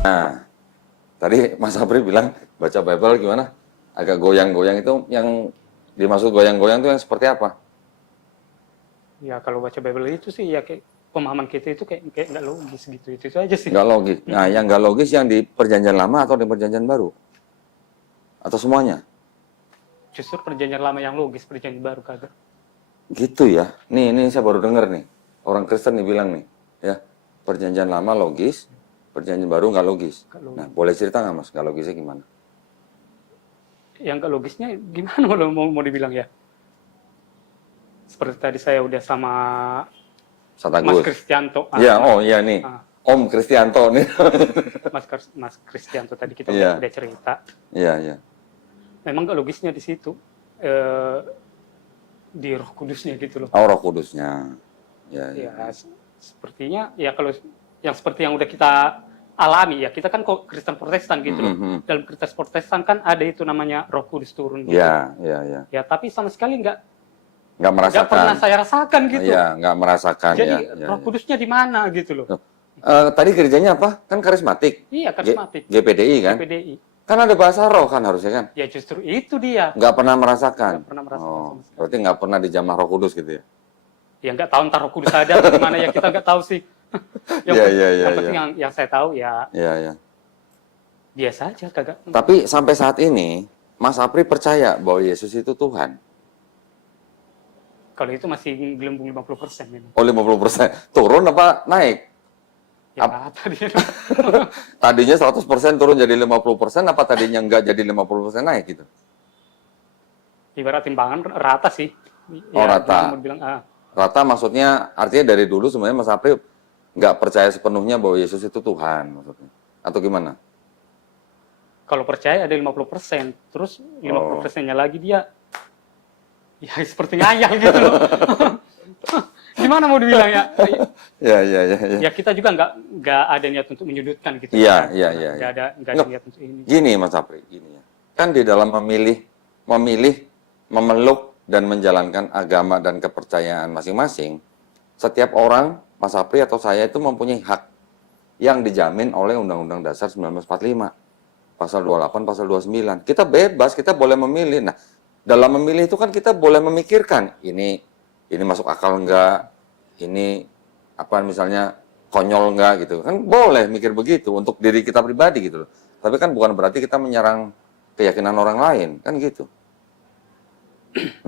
Nah, tadi Mas Apri bilang baca Bible gimana? Agak goyang-goyang itu yang dimaksud goyang-goyang itu yang seperti apa? Ya kalau baca Bible itu sih ya kayak pemahaman kita itu kayak nggak logis gitu. Itu aja sih. Nggak logis. Nah, yang nggak logis yang di Perjanjian Lama atau di Perjanjian Baru? Atau semuanya? Justru perjanjian lama yang logis, perjanjian baru kagak. Gitu ya. Nih saya baru dengar nih. Orang Kristen nih bilang nih, ya. Perjanjian Lama logis, Perjanjian Baru nggak logis. Nggak logis. Nah, boleh cerita nggak Mas? Nggak logisnya gimana? Yang nggak logisnya gimana kalau mau dibilang ya? Seperti tadi saya udah sama Mas Satagus. Kristianto. Iya, oh iya nih. Ah. Om Kristianto nih. Mas Kristianto tadi kita Iya. udah cerita. Iya, iya. Memang nggak logisnya di situ. Di Roh Kudusnya gitu loh. Oh, Roh Kudusnya. Ya, Ya, ya. sepertinya ya kalau yang seperti yang udah kita alami ya, kita kan kok Kristen Protestan gitu loh. Mhm. Dalam Kristen Protestan kan ada itu namanya Roh Kudus turun gitu. Iya, iya, iya. Ya, tapi sama sekali Nggak nggak merasakan. pernah saya rasakan gitu. Iya, nggak merasakan. Jadi ya, Roh Kudusnya di mana gitu loh. Tadi gerejanya apa? Kan karismatik. Iya, karismatik. GPDI kan? GPDI. Kan ada bahasa roh kan harusnya kan? Ya justru itu dia. Nggak pernah merasakan. Nggak pernah merasakan Oh, sama sekali. berarti nggak pernah dijamah Roh Kudus gitu ya? Ya nggak tahu ntar Roh Kudus ada atau gimana ya, kita nggak tahu sih. Yang Iya, penting- iya, yang iya, penting iya. yang saya tahu ya Iya, iya. biasa aja kagak. Tapi sampai saat ini, Mas Apri percaya bahwa Yesus itu Tuhan? Kalau itu masih gelembung 50% memang. Oh, 50%. Turun apa naik? Ya tadi Tadinya 100% turun jadi 50%, apa tadinya nggak jadi 50% naik gitu? ibarat timbangan rata sih. Oh, rata. Mau bilang, Rata maksudnya artinya dari dulu sebenarnya Mas Apri nggak percaya sepenuhnya bahwa Yesus itu Tuhan maksudnya. Atau gimana? kalau percaya ada 50%, terus 50%-nya lagi dia ya seperti ngayal gitu loh. Gimana mau dibilang ya? Ya. Ya kita juga nggak ada niat untuk menyudutkan gitu. Iya, kan. iya. Nggak ada Nggak. niat untuk ini. Gini Mas Apri, gini ya. Kan di dalam memilih, memeluk dan menjalankan agama dan kepercayaan masing-masing, setiap orang, Mas Apri atau saya itu mempunyai hak yang dijamin oleh Undang-Undang Dasar 1945. Pasal 28, pasal 29. Kita bebas, kita boleh memilih. Nah, dalam memilih itu kan kita boleh memikirkan, ini masuk akal enggak, ini apa misalnya konyol enggak gitu. Kan boleh mikir begitu untuk diri kita pribadi gitu loh. Tapi kan bukan berarti kita menyerang keyakinan orang lain, kan gitu.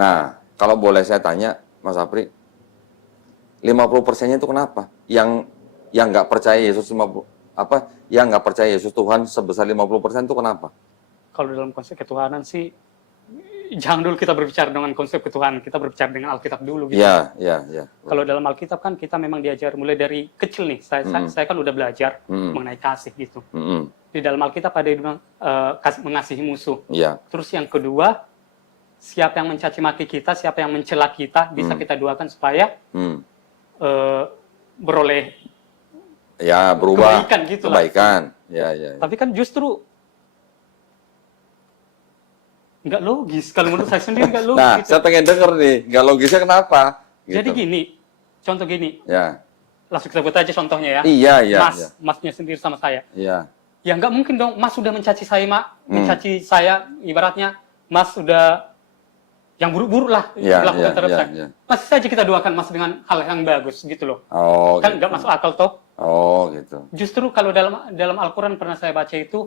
Nah, kalau boleh saya tanya, Mas Apri, 50%-nya itu kenapa? Yang nggak percaya Yesus yang nggak percaya Yesus Tuhan sebesar 50% itu kenapa? Kalau dalam konsep ketuhanan sih, jangan dulu kita berbicara dengan konsep ketuhanan, kita berbicara dengan Alkitab dulu gitu. Iya. Kalau dalam Alkitab kan kita memang diajar mulai dari kecil nih. Saya kan udah belajar mengenai kasih gitu. Di dalam Alkitab ada yang bilang mengasihi musuh. Iya. Terus yang kedua, siapa yang mencaci maki kita, siapa yang mencela kita, bisa kita doakan supaya beroleh Ya, berubah. kebaikan gitu lah. Kebaikan. Ya. Tapi kan justru nggak logis. Kalau menurut saya sendiri nggak logis. Nah, gitu. saya pengen denger nih, nggak logisnya kenapa? Gitu. Jadi gini, contoh gini, Ya. langsung kita buat aja contohnya ya. Iya. Masnya sendiri sama saya. Iya. Ya nggak mungkin dong, Mas sudah mencaci saya, mencaci saya, ibaratnya Mas sudah yang buruk-buruk lah dilakukan terhadap saya. Iya. Masih saja kita doakan Mas dengan hal yang bagus gitu loh. Oh, Kan gitu. nggak masuk akal toh. Oh, gitu. Justru kalau dalam Al-Quran pernah saya baca itu,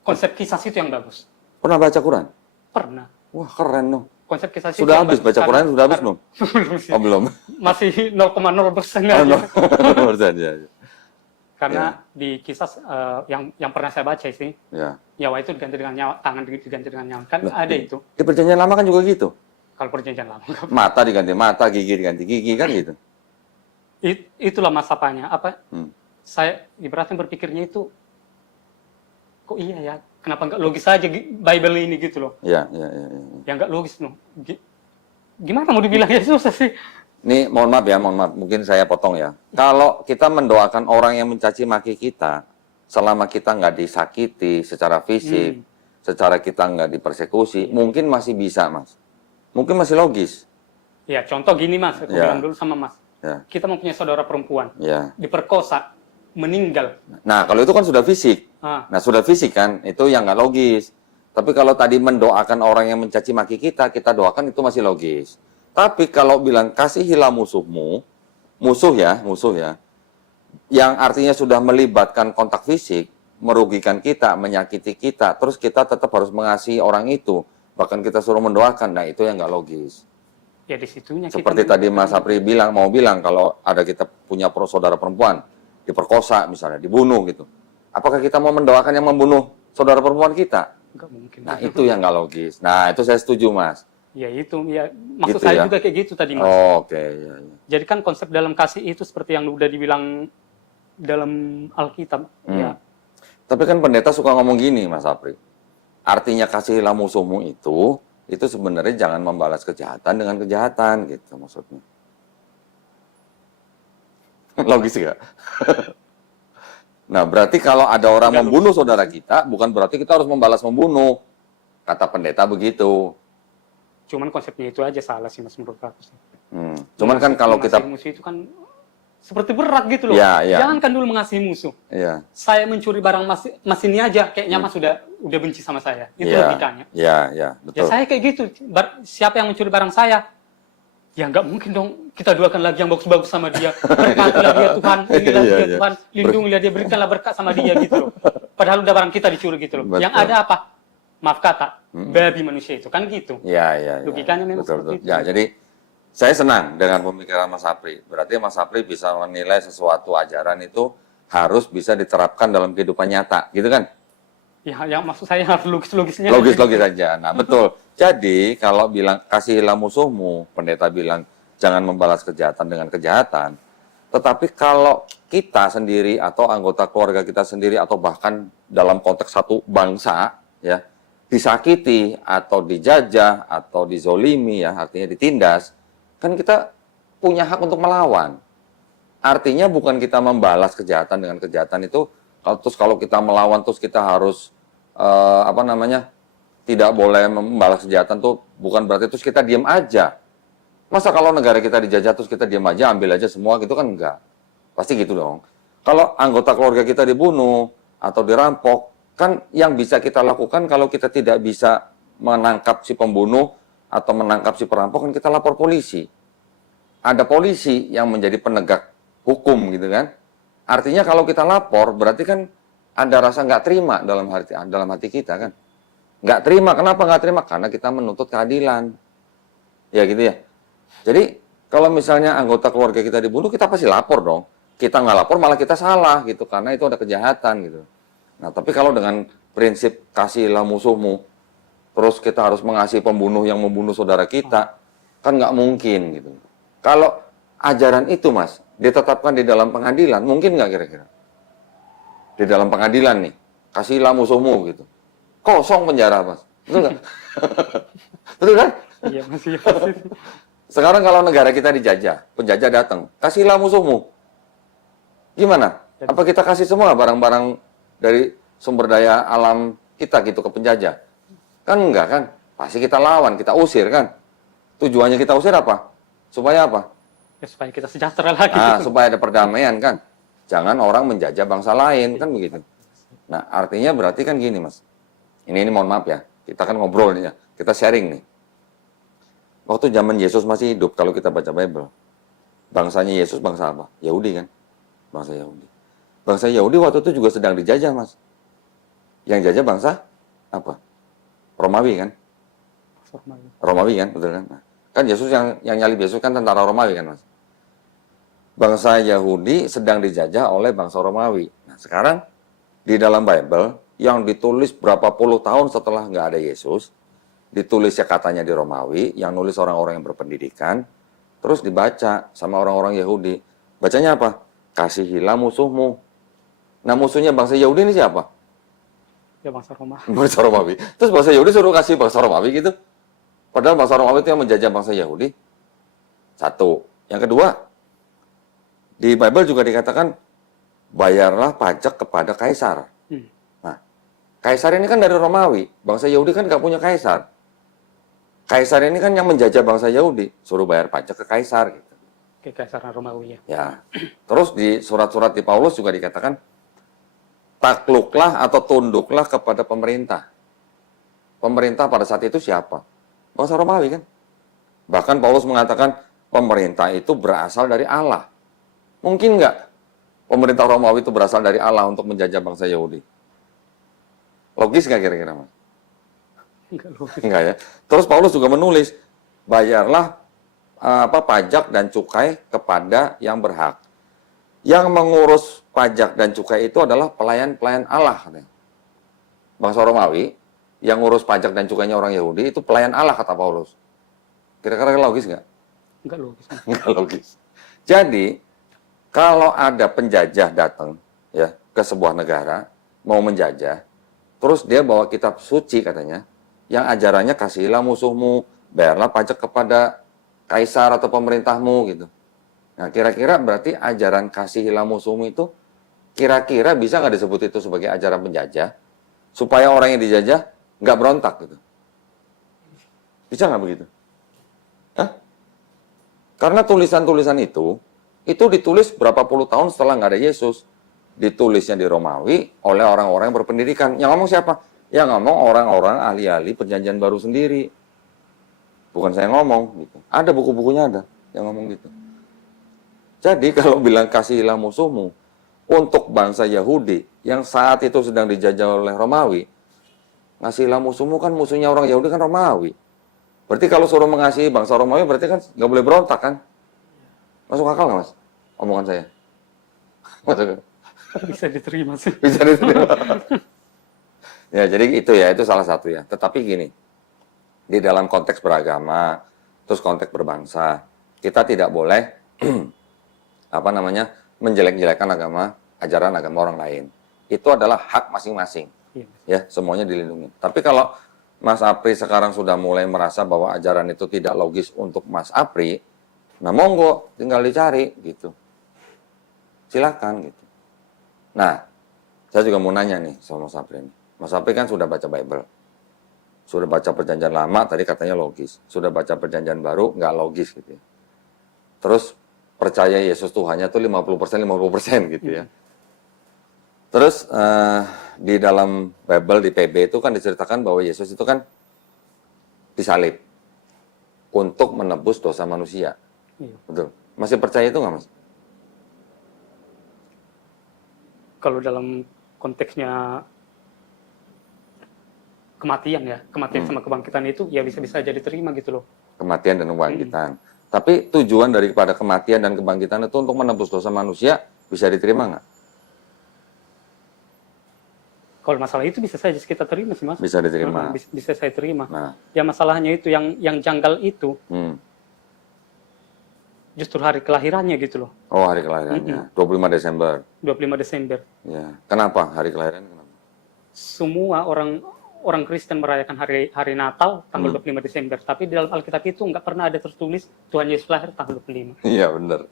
konsep kisah itu yang bagus. Pernah baca Quran? Pernah. Wah, keren dong. Konsep kisah itu Sudah yang habis bagus. baca Quran, sudah habis belum? Belum sih. Oh, belum. Masih 0,0% Oh, aja. no. Ya. Karena di kisah yang pernah saya baca sih, Ya. nyawa itu diganti dengan nyawa, tangan diganti dengan nyawa. Kan ada itu. Di perjanjian lama kan juga gitu. Kalau perjanjian lama. Mata diganti mata, gigi diganti gigi kan gitu. Itulah masapanya. Apa? Hmm. Saya ibaratnya berpikirnya itu, kok iya ya? Kenapa nggak logis aja Bible ini gitu loh? Iya. Ya nggak logis loh. Gimana mau dibilang ya, susah sih. Nih, mohon maaf, mungkin saya potong ya. Kalau kita mendoakan orang yang mencaci maki kita, selama kita nggak disakiti secara fisik, secara kita nggak dipersekusi, mungkin masih bisa, Mas. Mungkin masih logis. Ya contoh gini Mas, aku bilang dulu sama Mas. Ya. Kita mempunyai saudara perempuan, Ya. diperkosa. meninggal. Nah, kalau itu kan sudah fisik. Ah, Nah, sudah fisik kan, itu yang nggak logis. Tapi kalau tadi mendoakan orang yang mencaci maki kita doakan itu masih logis. Tapi kalau bilang kasihilah musuhmu, musuh ya, yang artinya sudah melibatkan kontak fisik, merugikan kita, menyakiti kita, terus kita tetap harus mengasihi orang itu, bahkan kita suruh mendoakan, nah itu yang nggak logis. ya di situnya Seperti tadi Mas Sapri mau bilang, kalau ada kita punya saudara perempuan, diperkosa misalnya, dibunuh gitu. Apakah kita mau mendoakan yang membunuh saudara perempuan kita? nggak mungkin. Nah, itu yang nggak logis. Nah, itu saya setuju, Mas. Ya itu, ya maksud Gitu saya ya? juga kayak gitu tadi, Mas. Oh, oke, ya, ya. Jadi kan konsep dalam kasih itu seperti yang udah dibilang dalam Alkitab. Ya, Tapi kan pendeta suka ngomong gini, Mas Sapri. Artinya kasihilah musuhmu itu sebenarnya jangan membalas kejahatan dengan kejahatan, gitu maksudnya. Logis nggak? Nah, berarti kalau ada orang Nggak membunuh saudara kita, bukan berarti kita harus membalas membunuh. Kata pendeta begitu. cuman konsepnya itu aja salah sih, Mas, menurut aku sih. Cuman kan kalau kita... Mengasihi musuh itu kan seperti berat gitu loh. Ya, ya. Jangan kan dulu mengasihi musuh. Iya, Saya mencuri barang mas ini aja, kayaknya Mas udah benci sama saya. Itu iya, logikanya. iya, Ya betul. saya kayak gitu. Siapa yang mencuri barang saya? Ya nggak mungkin dong kita doakan lagi yang bagus-bagus sama dia. Berkatilah dia Tuhan, inilah Iya, dia iya. Tuhan, lindungilah dia, berikanlah berkat sama dia gitu loh. Padahal udah barang kita dicuri gitu loh. Betul. Yang ada apa? Maaf kata, babi manusia itu kan gitu. Iya, iya. Logikanya memang betul, seperti betul. itu. Ya, jadi saya senang dengan pemikiran Mas Sapri. Berarti Mas Sapri bisa menilai sesuatu ajaran itu harus bisa diterapkan dalam kehidupan nyata, gitu kan? Ya, yang maksud saya harus logis-logisnya. Logis-logis saja. Nah, betul. Jadi, kalau bilang kasihilah musuhmu, pendeta bilang jangan membalas kejahatan dengan kejahatan. Tetapi kalau kita sendiri atau anggota keluarga kita sendiri atau bahkan dalam konteks satu bangsa, ya, disakiti atau dijajah atau dizolimi, ya, artinya ditindas, kan kita punya hak untuk melawan. Artinya bukan kita membalas kejahatan dengan kejahatan itu, kalau kita melawan terus kita harus tidak boleh membalas kejahatan tuh bukan berarti terus kita diam aja. Masa kalau negara kita dijajah terus kita diam aja, ambil aja semua gitu kan enggak. Pasti gitu dong. Kalau anggota keluarga kita dibunuh atau dirampok, kan yang bisa kita lakukan kalau kita tidak bisa menangkap si pembunuh atau menangkap si perampok, kan kita lapor polisi. Ada polisi yang menjadi penegak hukum gitu kan. Artinya kalau kita lapor berarti kan ada rasa nggak terima dalam hati kita kan. Nggak terima, kenapa nggak terima? Karena kita menuntut keadilan. Ya gitu ya. Jadi kalau misalnya anggota keluarga kita dibunuh, kita pasti lapor dong. Kita nggak lapor malah kita salah gitu, karena itu ada kejahatan gitu. Nah, tapi kalau dengan prinsip kasihilah musuhmu, terus kita harus mengasihi pembunuh yang membunuh saudara kita, kan nggak mungkin gitu. Kalau ajaran itu, Mas, ditetapkan di dalam pengadilan, mungkin nggak kira-kira? Di dalam pengadilan nih, kasihilah musuhmu gitu. Kosong penjara, Mas. Betul nggak? Betul kan? Iya, masih pasti. Sekarang kalau negara kita dijajah, penjajah datang, kasihlah musuhmu. Gimana? Apa kita kasih semua barang-barang dari sumber daya alam kita gitu ke penjajah? Kan enggak kan? Pasti kita lawan, kita usir kan? Tujuannya kita usir apa? Supaya apa? Ya, supaya kita sejahtera lagi. Supaya ada perdamaian kan? Jangan orang menjajah bangsa lain, kan begitu. Nah, artinya berarti kan gini, Mas. Ini mohon maaf ya, kita kan ngobrol nih ya, kita sharing nih. Waktu zaman Yesus masih hidup, kalau kita baca Bible, bangsanya Yesus bangsa apa? Yahudi kan? Bangsa Yahudi. Bangsa Yahudi waktu itu juga sedang dijajah, Mas. Yang jajah bangsa apa? Romawi kan? Romawi kan, betul kan? Nah, kan Yesus yang nyalib Yesus kan tentara Romawi kan, Mas? Bangsa Yahudi sedang dijajah oleh bangsa Romawi. Nah, sekarang di dalam Bible yang ditulis berapa puluh tahun setelah nggak ada Yesus, ditulisnya katanya di Romawi, yang nulis orang-orang yang berpendidikan, terus dibaca sama orang-orang Yahudi. Bacanya apa? Kasihilah musuhmu. Nah, musuhnya bangsa Yahudi ini siapa? Ya, bangsa Roma. Bangsa Romawi. Terus bangsa Yahudi suruh kasih bangsa Romawi gitu. Padahal bangsa Romawi itu yang menjajah bangsa Yahudi. Satu. Yang kedua, di Bible juga dikatakan, bayarlah pajak kepada kaisar. Nah, kaisar ini kan dari Romawi. Bangsa Yahudi kan nggak punya kaisar. Kaisar ini kan yang menjajah bangsa Yahudi. Suruh bayar pajak ke kaisar. Gitu. Kekaisaran Romawi ya. Ya. Terus di surat-surat di Paulus juga dikatakan takluklah atau tunduklah kepada pemerintah. Pemerintah pada saat itu siapa? Bangsa Romawi kan? Bahkan Paulus mengatakan pemerintah itu berasal dari Allah. Mungkin nggak pemerintah Romawi itu berasal dari Allah untuk menjajah bangsa Yahudi? Logis nggak kira-kira, Mas? Enggak logis. Enggak ya. Terus Paulus juga menulis, bayarlah pajak dan cukai kepada yang berhak. Yang mengurus pajak dan cukai itu adalah pelayan-pelayan Allah, katanya. Bangsa Romawi yang ngurus pajak dan cukainya orang Yahudi itu pelayan Allah, kata Paulus. Kira-kira logis nggak? Enggak logis. Nggak logis. Jadi kalau ada penjajah datang ya ke sebuah negara mau menjajah, terus dia bawa kitab suci katanya, yang ajarannya kasihilah musuhmu, bayarlah pajak kepada kaisar atau pemerintahmu gitu. Nah, kira-kira berarti ajaran kasihilah musuhmu itu kira-kira bisa nggak disebut itu sebagai ajaran penjajah supaya orang yang dijajah nggak berontak gitu? Bisa nggak begitu? Hah? Karena tulisan-tulisan itu ditulis berapa puluh tahun setelah nggak ada Yesus. Ditulisnya di Romawi oleh orang-orang yang berpendidikan. Yang ngomong siapa? Yang ngomong orang-orang ahli-ahli perjanjian baru sendiri. Bukan saya ngomong gitu. Ada buku-bukunya ada yang ngomong gitu. Jadi kalau bilang kasihilah musuhmu untuk bangsa Yahudi yang saat itu sedang dijajah oleh Romawi, kasihilah musuhmu kan musuhnya orang Yahudi kan Romawi. Berarti kalau suruh mengasihi bangsa Romawi berarti kan nggak boleh berontak kan? Masuk akal nggak, Mas? Omongan saya. Masuk. Bisa diterima sih. Bisa diterima. Ya, jadi itu salah satu ya. Tetapi gini, di dalam konteks beragama, terus konteks berbangsa, kita tidak boleh menjelek-jelekan ajaran agama orang lain. Itu adalah hak masing-masing. Iya. Ya, semuanya dilindungi. Tapi kalau Mas Apri sekarang sudah mulai merasa bahwa ajaran itu tidak logis untuk Mas Apri, nah monggo, tinggal dicari gitu. Silakan gitu. Nah, saya juga mau nanya nih sama Mas Apri ini. Mas Apri kan sudah baca Bible. Sudah baca perjanjian lama, tadi katanya logis. Sudah baca perjanjian baru, nggak logis gitu ya. Terus percaya Yesus Tuhannya tuh 50% gitu ya. Terus di dalam Bible, di PB itu kan diceritakan bahwa Yesus itu kan disalib untuk menebus dosa manusia. Iya. Betul. Masih percaya itu nggak, Mas? Kalau dalam konteksnya kematian ya, kematian sama kebangkitan itu ya bisa-bisa jadi terima gitu loh. Kematian dan kebangkitan. Tapi tujuan daripada kematian dan kebangkitan itu untuk menebus dosa manusia bisa diterima nggak? Kalau masalah itu bisa saja kita terima sih, Mas. Bisa diterima. Bisa saya terima. Nah, Ya masalahnya itu yang janggal itu justru hari kelahirannya gitu loh. oh hari kelahirannya, 25 Desember. 25 Desember. Ya, kenapa hari kelahiran? Kenapa? Semua orang Kristen merayakan hari Natal tanggal 25 Desember, tapi di dalam Alkitab itu nggak pernah ada tertulis Tuhan Yesus lahir tanggal 25. Iya benar.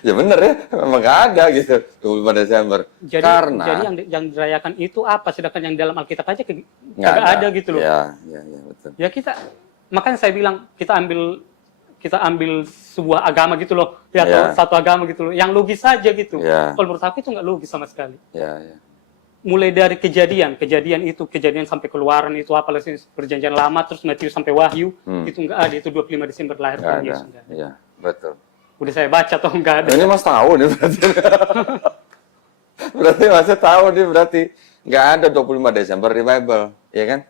Ya benar ya, memang nggak ada gitu 25 Desember. Jadi yang dirayakan itu apa? Sedangkan yang dalam Alkitab aja nggak ada gitu loh. Ya betul. Ya makanya saya bilang kita ambil sebuah agama gitu loh, ya atau satu agama gitu loh, yang logis saja gitu. Ya. Kalau menurut aku itu nggak logis sama sekali. Ya. Mulai dari kejadian sampai keluaran itu apalagi perjanjian lama terus Matius sampai Wahyu itu nggak ada, itu 25 Desember lahir Tuhan Yesus. Iya, betul. Udah saya baca toh nggak ada. Ini Mas tahu nih berarti. Berarti Mas tahu nih berarti nggak ada 25 Desember di Bible, ya kan?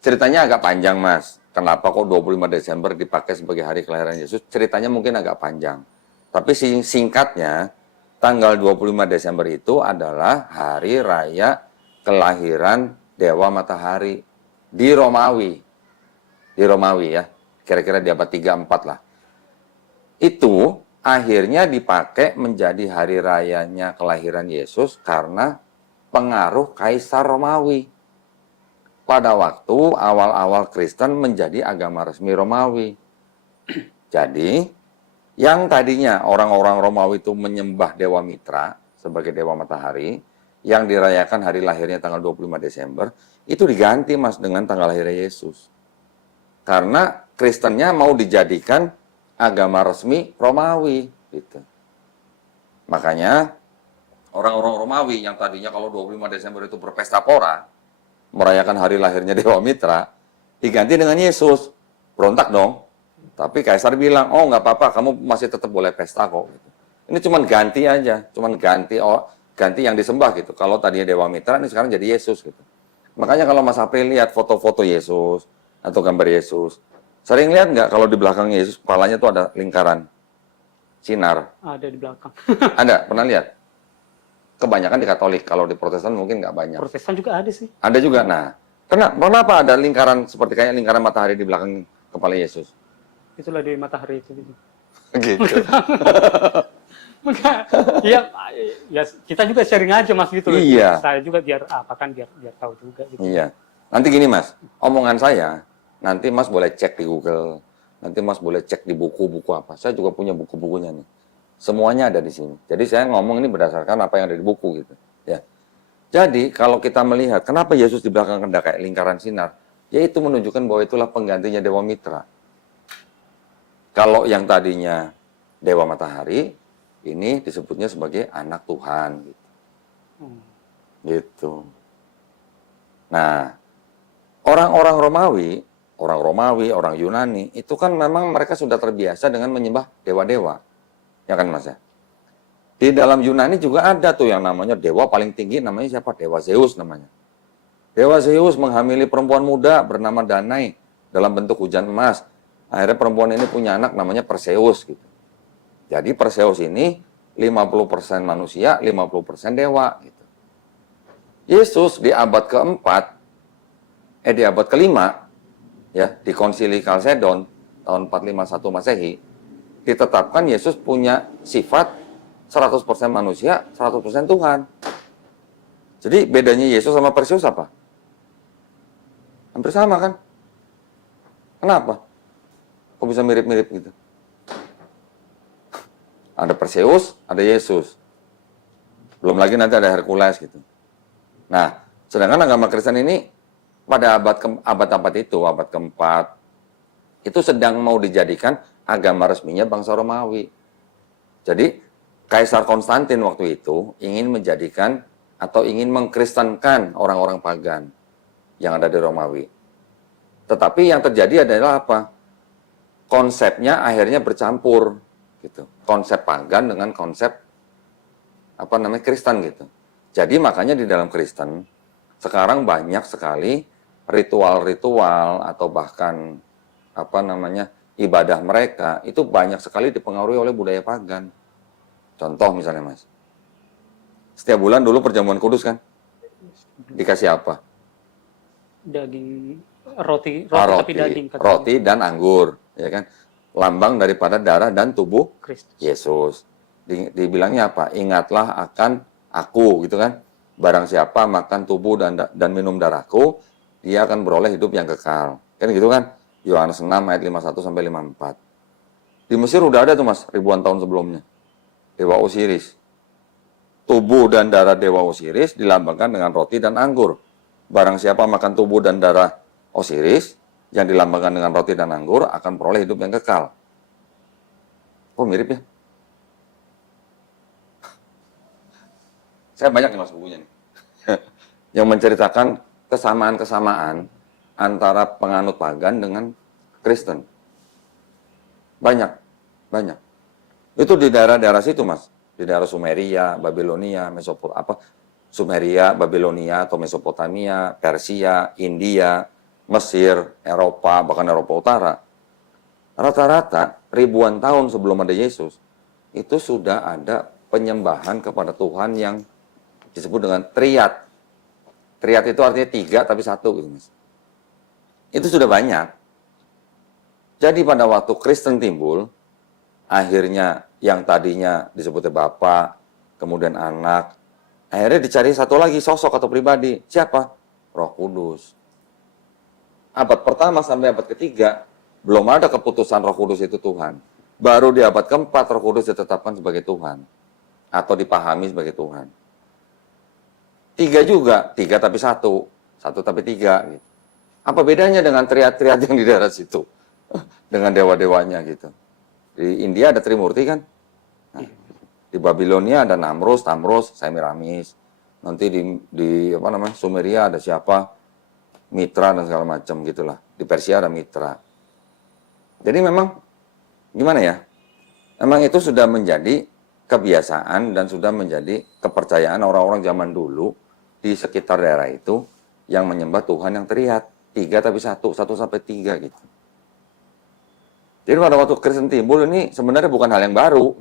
Ceritanya agak panjang, Mas. Kenapa kok 25 Desember dipakai sebagai hari kelahiran Yesus? Ceritanya mungkin agak panjang. Tapi singkatnya, tanggal 25 Desember itu adalah hari raya kelahiran Dewa Matahari di Romawi. Di Romawi ya, kira-kira di abad 3-4 lah. Itu akhirnya dipakai menjadi hari rayanya kelahiran Yesus karena pengaruh Kaisar Romawi. Pada waktu awal-awal Kristen menjadi agama resmi Romawi. Jadi, yang tadinya orang-orang Romawi itu menyembah Dewa Mitra sebagai Dewa Matahari, yang dirayakan hari lahirnya tanggal 25 Desember, itu diganti, Mas, dengan tanggal lahirnya Yesus. Karena Kristennya mau dijadikan agama resmi Romawi gitu. Makanya orang-orang Romawi yang tadinya kalau 25 Desember itu berpesta pora, merayakan hari lahirnya Dewa Mitra, diganti dengan Yesus. Berontak dong. Tapi Kaisar bilang, oh nggak apa-apa, kamu masih tetap boleh pesta kok. Gitu. Ini cuman ganti aja, cuman ganti yang disembah gitu. Kalau tadinya Dewa Mitra, ini sekarang jadi Yesus gitu. Makanya kalau Mas April lihat foto-foto Yesus atau gambar Yesus, sering lihat nggak kalau di belakang Yesus kepalanya tuh ada lingkaran sinar? Ada di belakang. Ada, pernah lihat? Kebanyakan di Katolik, kalau di Protestan mungkin nggak banyak. Protestan juga ada sih. Ada juga. Nah, kenapa ada lingkaran seperti kayak lingkaran matahari di belakang kepala Yesus? Itulah di matahari itu. Gitu. Iya, ya kita juga sharing aja Mas gitu. Iya. Saya juga biar biar tahu juga gitu. Iya. Nanti gini Mas, omongan saya, nanti Mas boleh cek di Google, nanti Mas boleh cek di buku-buku apa. Saya juga punya buku-bukunya nih. Semuanya ada di sini. Jadi saya ngomong ini berdasarkan apa yang ada di buku gitu. Ya. Jadi kalau kita melihat kenapa Yesus di belakang ada kayak lingkaran sinar, yaitu menunjukkan bahwa itulah penggantinya Dewa Mitra. Kalau yang tadinya Dewa Matahari, ini disebutnya sebagai anak Tuhan. Gitu. Gitu. Nah, orang Romawi, orang Yunani, itu kan memang mereka sudah terbiasa dengan menyembah dewa-dewa. Ya kan Mas ya? Di dalam Yunani juga ada tuh yang namanya dewa paling tinggi, namanya siapa? Dewa Zeus namanya. Dewa Zeus menghamili perempuan muda bernama Danai dalam bentuk hujan emas. Akhirnya perempuan ini punya anak namanya Perseus gitu. Jadi Perseus ini 50% manusia, 50% dewa gitu. Yesus di abad keempat, di abad kelima, ya di Konsili Kalsedon tahun 451 Masehi, ditetapkan Yesus punya sifat 100% manusia, 100% Tuhan. Jadi bedanya Yesus sama Perseus apa? Hampir sama kan? Kenapa? Kok bisa mirip-mirip gitu? Ada Perseus, ada Yesus. Belum lagi nanti ada Hercules gitu. Nah, sedangkan agama Kristen ini pada abad itu, abad keempat, itu sedang mau dijadikan agama resminya bangsa Romawi. Jadi, Kaisar Konstantin waktu itu ingin menjadikan atau ingin mengkristenkan orang-orang pagan yang ada di Romawi. Tetapi yang terjadi adalah apa? Konsepnya akhirnya bercampur gitu. Konsep pagan dengan konsep Kristen gitu. Jadi makanya di dalam Kristen sekarang banyak sekali ritual-ritual atau bahkan ibadah mereka itu banyak sekali dipengaruhi oleh budaya pagan. Contoh misalnya Mas, setiap bulan dulu perjamuan kudus kan, dikasih apa? Daging, roti tapi daging. Roti dan anggur, ya kan? Lambang daripada darah dan tubuh Kristus. Yesus. Dibilangnya apa? Ingatlah akan aku, gitu kan? Barang siapa makan tubuh dan minum darahku, dia akan beroleh hidup yang kekal. Kan gitu kan? Yohanes 6 ayat 51 sampai 54. Di Mesir udah ada tuh Mas, ribuan tahun sebelumnya. Dewa Osiris. Tubuh dan darah Dewa Osiris dilambangkan dengan roti dan anggur. Barang siapa makan tubuh dan darah Osiris yang dilambangkan dengan roti dan anggur akan peroleh hidup yang kekal. Oh mirip ya? Saya banyak nih Mas bukunya nih. Yang menceritakan kesamaan-kesamaan antara penganut pagan dengan Kristen. Banyak. Itu di daerah-daerah situ, Mas. Di daerah Sumeria, Babilonia, Sumeria, Babilonia atau Mesopotamia, Persia, India, Mesir, Eropa, bahkan Eropa Utara. Rata-rata ribuan tahun sebelum ada Yesus, itu sudah ada penyembahan kepada Tuhan yang disebut dengan triad. Triad itu artinya 3 tapi 1 gitu, Mas. Itu sudah banyak. Jadi pada waktu Kristen timbul, akhirnya yang tadinya disebutnya Bapa, kemudian Anak, akhirnya dicari satu lagi sosok atau pribadi. Siapa? Roh Kudus. Abad pertama sampai abad ketiga, belum ada keputusan Roh Kudus itu Tuhan. Baru di abad keempat Roh Kudus ditetapkan sebagai Tuhan. Atau dipahami sebagai Tuhan. 3 juga, 3 tapi 1. 1 tapi 3 gitu. Apa bedanya dengan triad-triad yang di daerah situ? Dengan dewa-dewanya gitu. Di India ada Trimurti kan? Nah, di Babilonia ada Namrus, Tamrus, Semiramis. Nanti di apa namanya Sumeria ada siapa? Mitra dan segala macam gitulah. Di Persia ada Mitra. Jadi memang gimana ya? Memang itu sudah menjadi kebiasaan dan sudah menjadi kepercayaan orang-orang zaman dulu di sekitar daerah itu yang menyembah Tuhan yang terlihat. 3 tapi 1 sampai 3 gitu. Jadi pada waktu Kristen timbul ini sebenarnya bukan hal yang baru.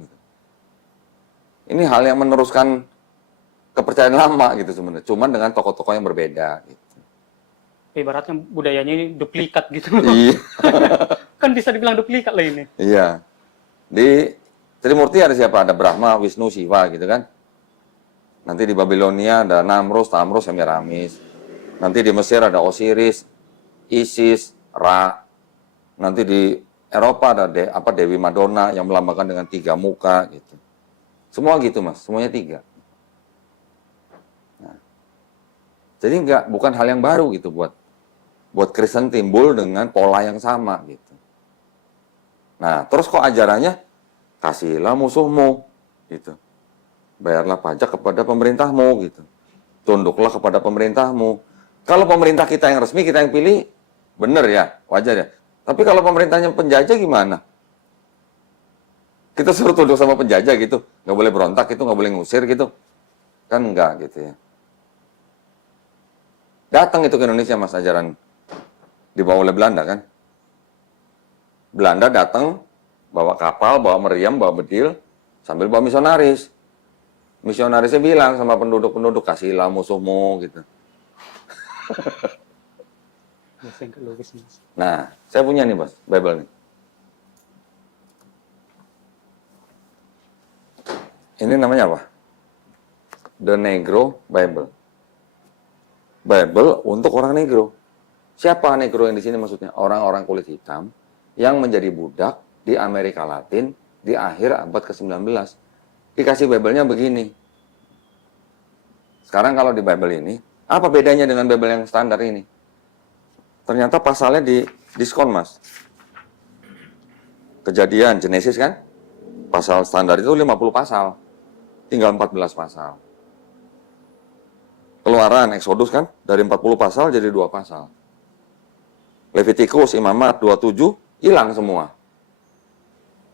Ini hal yang meneruskan kepercayaan lama gitu sebenarnya. Cuman dengan tokoh-tokoh yang berbeda gitu. Ibaratnya budayanya ini duplikat gitu. Iya. Kan bisa dibilang duplikat lah ini. Iya. Di Trimurti ada siapa? Ada Brahma, Wisnu, Siwa gitu kan. Nanti di Babilonia ada Namrus, Tamrus, Semiramis. Nanti di Mesir ada Osiris, Isis, Ra. Nanti di Eropa ada Dewi Madonna yang melambangkan dengan 3 muka gitu. Semua gitu Mas, semuanya 3. Nah, jadi bukan hal yang baru gitu buat Kristen timbul dengan pola yang sama gitu. Nah, terus kok ajarannya kasihilah musuhmu gitu. Bayarlah pajak kepada pemerintahmu gitu. Tunduklah kepada pemerintahmu. Kalau pemerintah kita yang resmi, kita yang pilih, bener ya, wajar ya. Tapi kalau pemerintahnya penjajah gimana? Kita suruh tunduk sama penjajah gitu, nggak boleh berontak itu, nggak boleh ngusir gitu. Kan enggak gitu ya. Datang itu ke Indonesia Mas ajaran dibawa oleh Belanda kan. Belanda datang bawa kapal, bawa meriam, bawa bedil, sambil bawa misionaris. Misionarisnya bilang sama penduduk-penduduk, kasihilah musuhmu gitu. Logis, Mas. Nah, saya punya nih Mas, Bible nih. Ini namanya apa? The Negro Bible. Bible untuk orang Negro. Siapa Negro yang di sini maksudnya? Orang-orang kulit hitam yang menjadi budak di Amerika Latin di akhir abad ke-19. Dikasih Bible-nya begini. Sekarang kalau di Bible ini, apa bedanya dengan Bible yang standar ini? Ternyata pasalnya di diskon, Mas. Kejadian, Genesis kan? Pasal standar itu 50 pasal. Tinggal 14 pasal. Keluaran, Exodus kan? Dari 40 pasal jadi 2 pasal. Levitikus, Imamat, 27, hilang semua.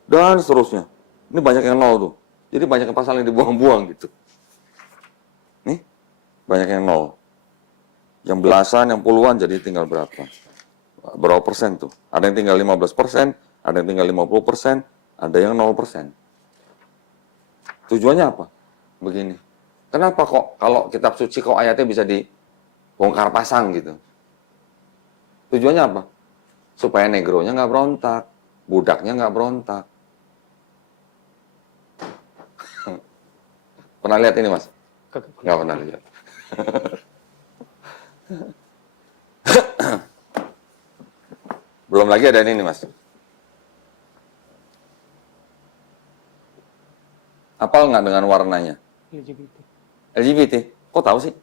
Dan seterusnya. Ini banyak yang nol tuh. Jadi banyak pasal yang dibuang-buang gitu. Nih, banyak yang nol. Yang belasan, yang puluhan, jadi tinggal berapa? Berapa persen tuh? Ada yang tinggal 15%, ada yang tinggal 50%, ada yang 0%. Tujuannya apa? Begini. Kenapa kok kalau kitab suci kok ayatnya bisa dibongkar pasang gitu? Tujuannya apa? Supaya negronya nggak berontak, budaknya nggak berontak. Pernah lihat ini, Mas? Nggak pernah lihat. Belum lagi ada ini, Mas. Apal nggak dengan warnanya? LGBT. LGBT. Kok tahu sih?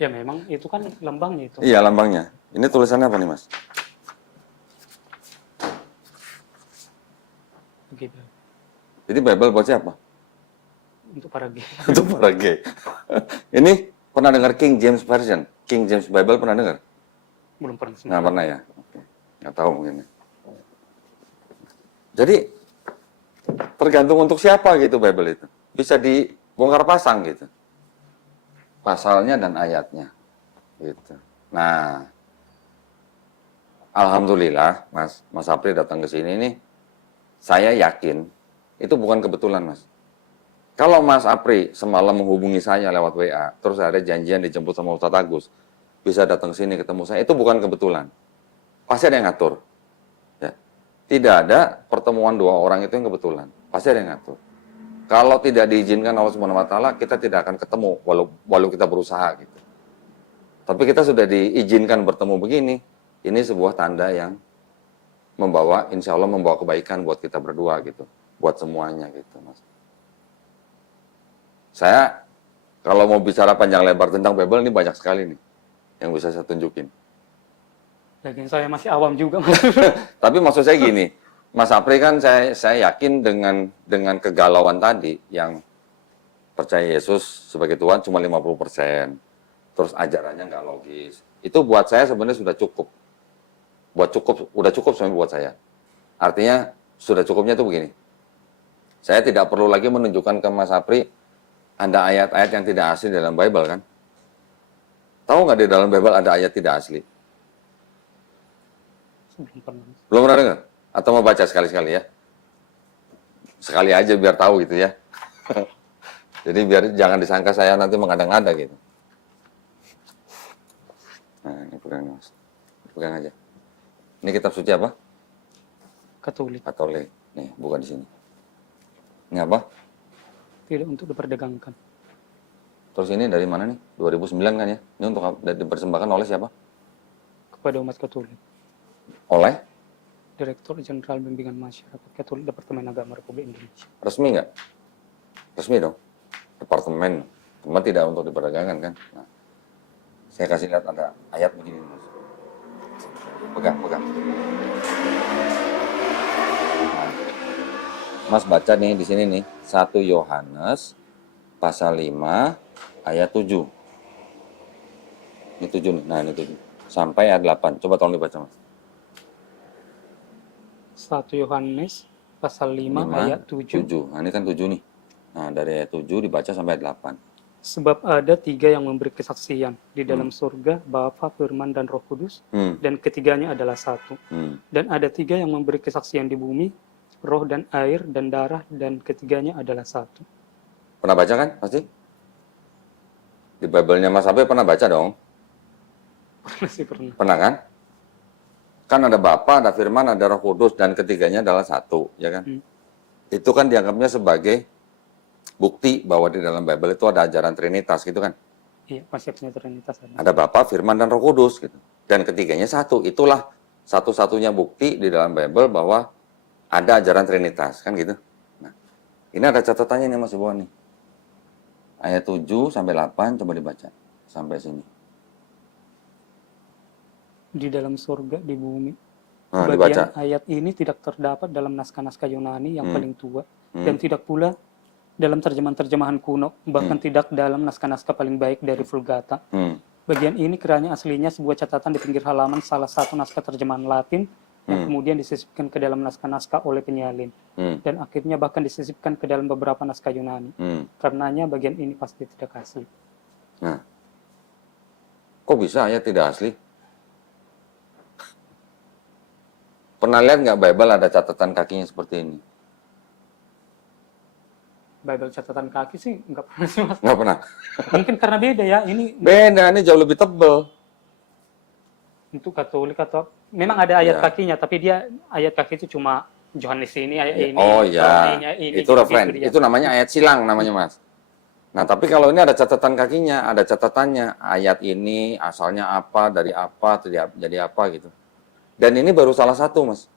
Ya memang itu kan lambangnya itu. Iya, lambangnya. Ini tulisannya apa nih, Mas? Gitu. Jadi Bible buat siapa? Untuk para gay. Untuk para gay. Ini pernah dengar King James Version? King James Bible pernah dengar? Belum pernah. Nggak pernah ya? Oke. Nggak tahu mungkin. Jadi, tergantung untuk siapa gitu Bible itu. Bisa dibongkar pasang gitu. Pasalnya dan ayatnya. Gitu. Nah, alhamdulillah Mas Apri datang ke sini nih, saya yakin itu bukan kebetulan, Mas. Kalau Mas Apri semalam menghubungi saya lewat WA, terus ada janjian dijemput sama Ustadz Agus, bisa datang ke sini ketemu saya, itu bukan kebetulan. Pasti ada yang ngatur. Ya. Tidak ada pertemuan 2 orang itu yang kebetulan. Pasti ada yang ngatur. Kalau tidak diizinkan Allah Subhanahu wa taala, kita tidak akan ketemu walau kita berusaha gitu. Tapi kita sudah diizinkan bertemu begini, ini sebuah tanda yang insya Allah membawa kebaikan buat kita berdua gitu, buat semuanya gitu, Mas. Saya kalau mau bicara panjang lebar tentang Bible ini banyak sekali nih yang bisa saya tunjukin. Lagian saya masih awam juga, Mas. Tapi maksud saya gini, Mas Apri kan saya yakin dengan kegalauan tadi yang percaya Yesus sebagai Tuhan cuma 50%. Terus ajarannya nggak logis. Itu buat saya sebenarnya sudah cukup. Udah cukup sebenarnya buat saya. Artinya sudah cukupnya itu begini. Saya tidak perlu lagi menunjukkan ke Mas Apri ada ayat-ayat yang tidak asli dalam Bible kan? Tahu nggak di dalam Bible ada ayat tidak asli? Belum pernah. Belum pernah dengar? Atau mau baca sekali-sekali ya? Sekali aja biar tahu gitu ya. Jadi biar jangan disangka saya nanti mengada-ngada gitu. Nah, ini pegang Mas. Pegang aja. Ini kitab suci apa? Katolik. Katolik. Nih, bukan di sini. Ini apa? Tidak untuk diperdagangkan. Terus ini dari mana nih? 2009 kan ya? Ini untuk dipersembahkan oleh siapa? Kepada umat Katolik. Oleh? Direktur Jenderal Bimbingan Masyarakat Katolik Departemen Agama Republik Indonesia. Resmi nggak? Resmi dong. Departemen. Cuma tidak untuk diperdagangkan kan? Nah, saya kasih lihat ada ayat begini Mas. Pegang. Nah, Mas baca nih di sini nih. 1 Yohanes pasal 5 ayat 7. Ini 7 nih. Nah, ini 7. Sampai ayat 8. Coba tolong dibaca Mas. 1 Yohanes pasal 5 ayat 7. 7. Nah, ini kan 7 nih. Nah, dari ayat 7 dibaca sampai ayat 8. Sebab ada 3 yang memberi kesaksian di dalam surga, Bapa, Firman, dan Roh Kudus, dan ketiganya adalah satu. Dan ada 3 yang memberi kesaksian di bumi, roh dan air dan darah, dan ketiganya adalah satu. Pernah baca kan pasti? Di Bible-nya Mas Abe pernah baca dong? Pernah sih, pernah. Pernah kan? Kan ada Bapa, ada Firman, ada Roh Kudus, dan ketiganya adalah satu, ya kan? Itu kan dianggapnya sebagai bukti bahwa di dalam Bible itu ada ajaran Trinitas, gitu kan? Iya, konsepnya Trinitas ada. Ada Bapa, Firman, dan Roh Kudus, gitu. Dan ketiganya satu. Itulah satu-satunya bukti di dalam Bible bahwa ada ajaran Trinitas, kan gitu? Nah, ini ada catatannya nih Mas Ibu nih. Ayat 7 sampai 8 coba dibaca sampai sini. Di dalam surga, di bumi. Nah, Bagian dibaca. ayat ini tidak terdapat dalam naskah-naskah Yunani yang paling tua, dan tidak pula dalam terjemahan-terjemahan kuno, bahkan tidak dalam naskah-naskah paling baik dari Vulgata. Bagian ini kiranya aslinya sebuah catatan di pinggir halaman salah satu naskah terjemahan Latin yang kemudian disisipkan ke dalam naskah-naskah oleh penyalin, dan akhirnya bahkan disisipkan ke dalam beberapa naskah Yunani. Karenanya bagian ini pasti tidak asli. Nah, kok bisa ayat tidak asli? Pernah lihat nggak Bible ada catatan kakinya seperti ini? Bible catatan kaki sih nggak pernah sih, Mas. Nggak pernah. Mungkin karena beda ya. Ini Beda, ini jauh lebih tebal. untuk Katolik atau memang ada ayat Ya. kakinya, tapi dia ayat kaki itu cuma Yohanes ini, ayat ini. Oh ya, ini, itu referen. dia. Itu namanya ayat silang namanya Mas. Nah, tapi kalau ini ada catatan kakinya, ada catatannya. Ayat ini asalnya apa, dari apa, jadi apa gitu. Dan ini baru salah satu, Mas.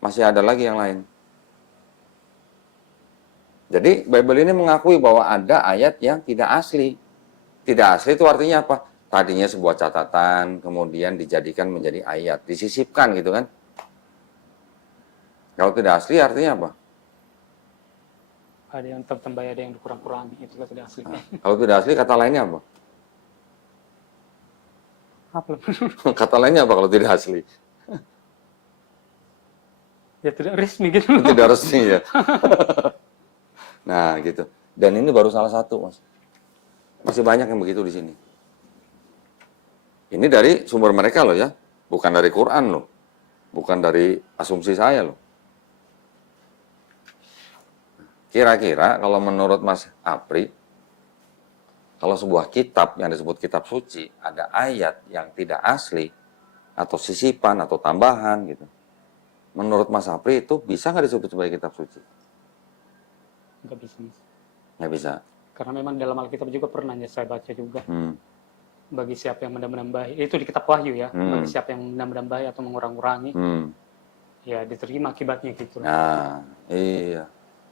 Masih ada lagi yang lain. Jadi, Bible ini mengakui bahwa ada ayat yang tidak asli. Tidak asli itu artinya apa? Tadinya sebuah catatan, kemudian dijadikan menjadi ayat. Disisipkan gitu kan. Kalau tidak asli artinya apa? Ada yang tambah, ada yang dikurang-kurangi. Itu tidak asli. Nah, kalau tidak asli, kata lainnya apa? Apa? Kata lainnya apa kalau tidak asli? Ya tidak resmi gitu. Tidak resmi ya. Nah, gitu. Dan ini baru salah satu, Mas. Masih banyak yang begitu di sini. Ini dari sumber mereka loh ya. Bukan dari Quran loh. Bukan dari asumsi saya loh. Kira-kira kalau menurut Mas Apri, kalau sebuah kitab yang disebut kitab suci, ada ayat yang tidak asli, atau sisipan, atau tambahan gitu. Menurut Mas Apri itu bisa nggak disebut sebagai kitab suci? Nggak bisa, Mas. Nggak bisa. Karena memang dalam Alkitab juga pernah ya saya baca juga. Bagi siapa yang menambah-nambahi, itu di kitab Wahyu ya. Bagi siapa yang menambah-nambahi atau mengurang-urangi, ya diterima akibatnya gitu. Nah, iya.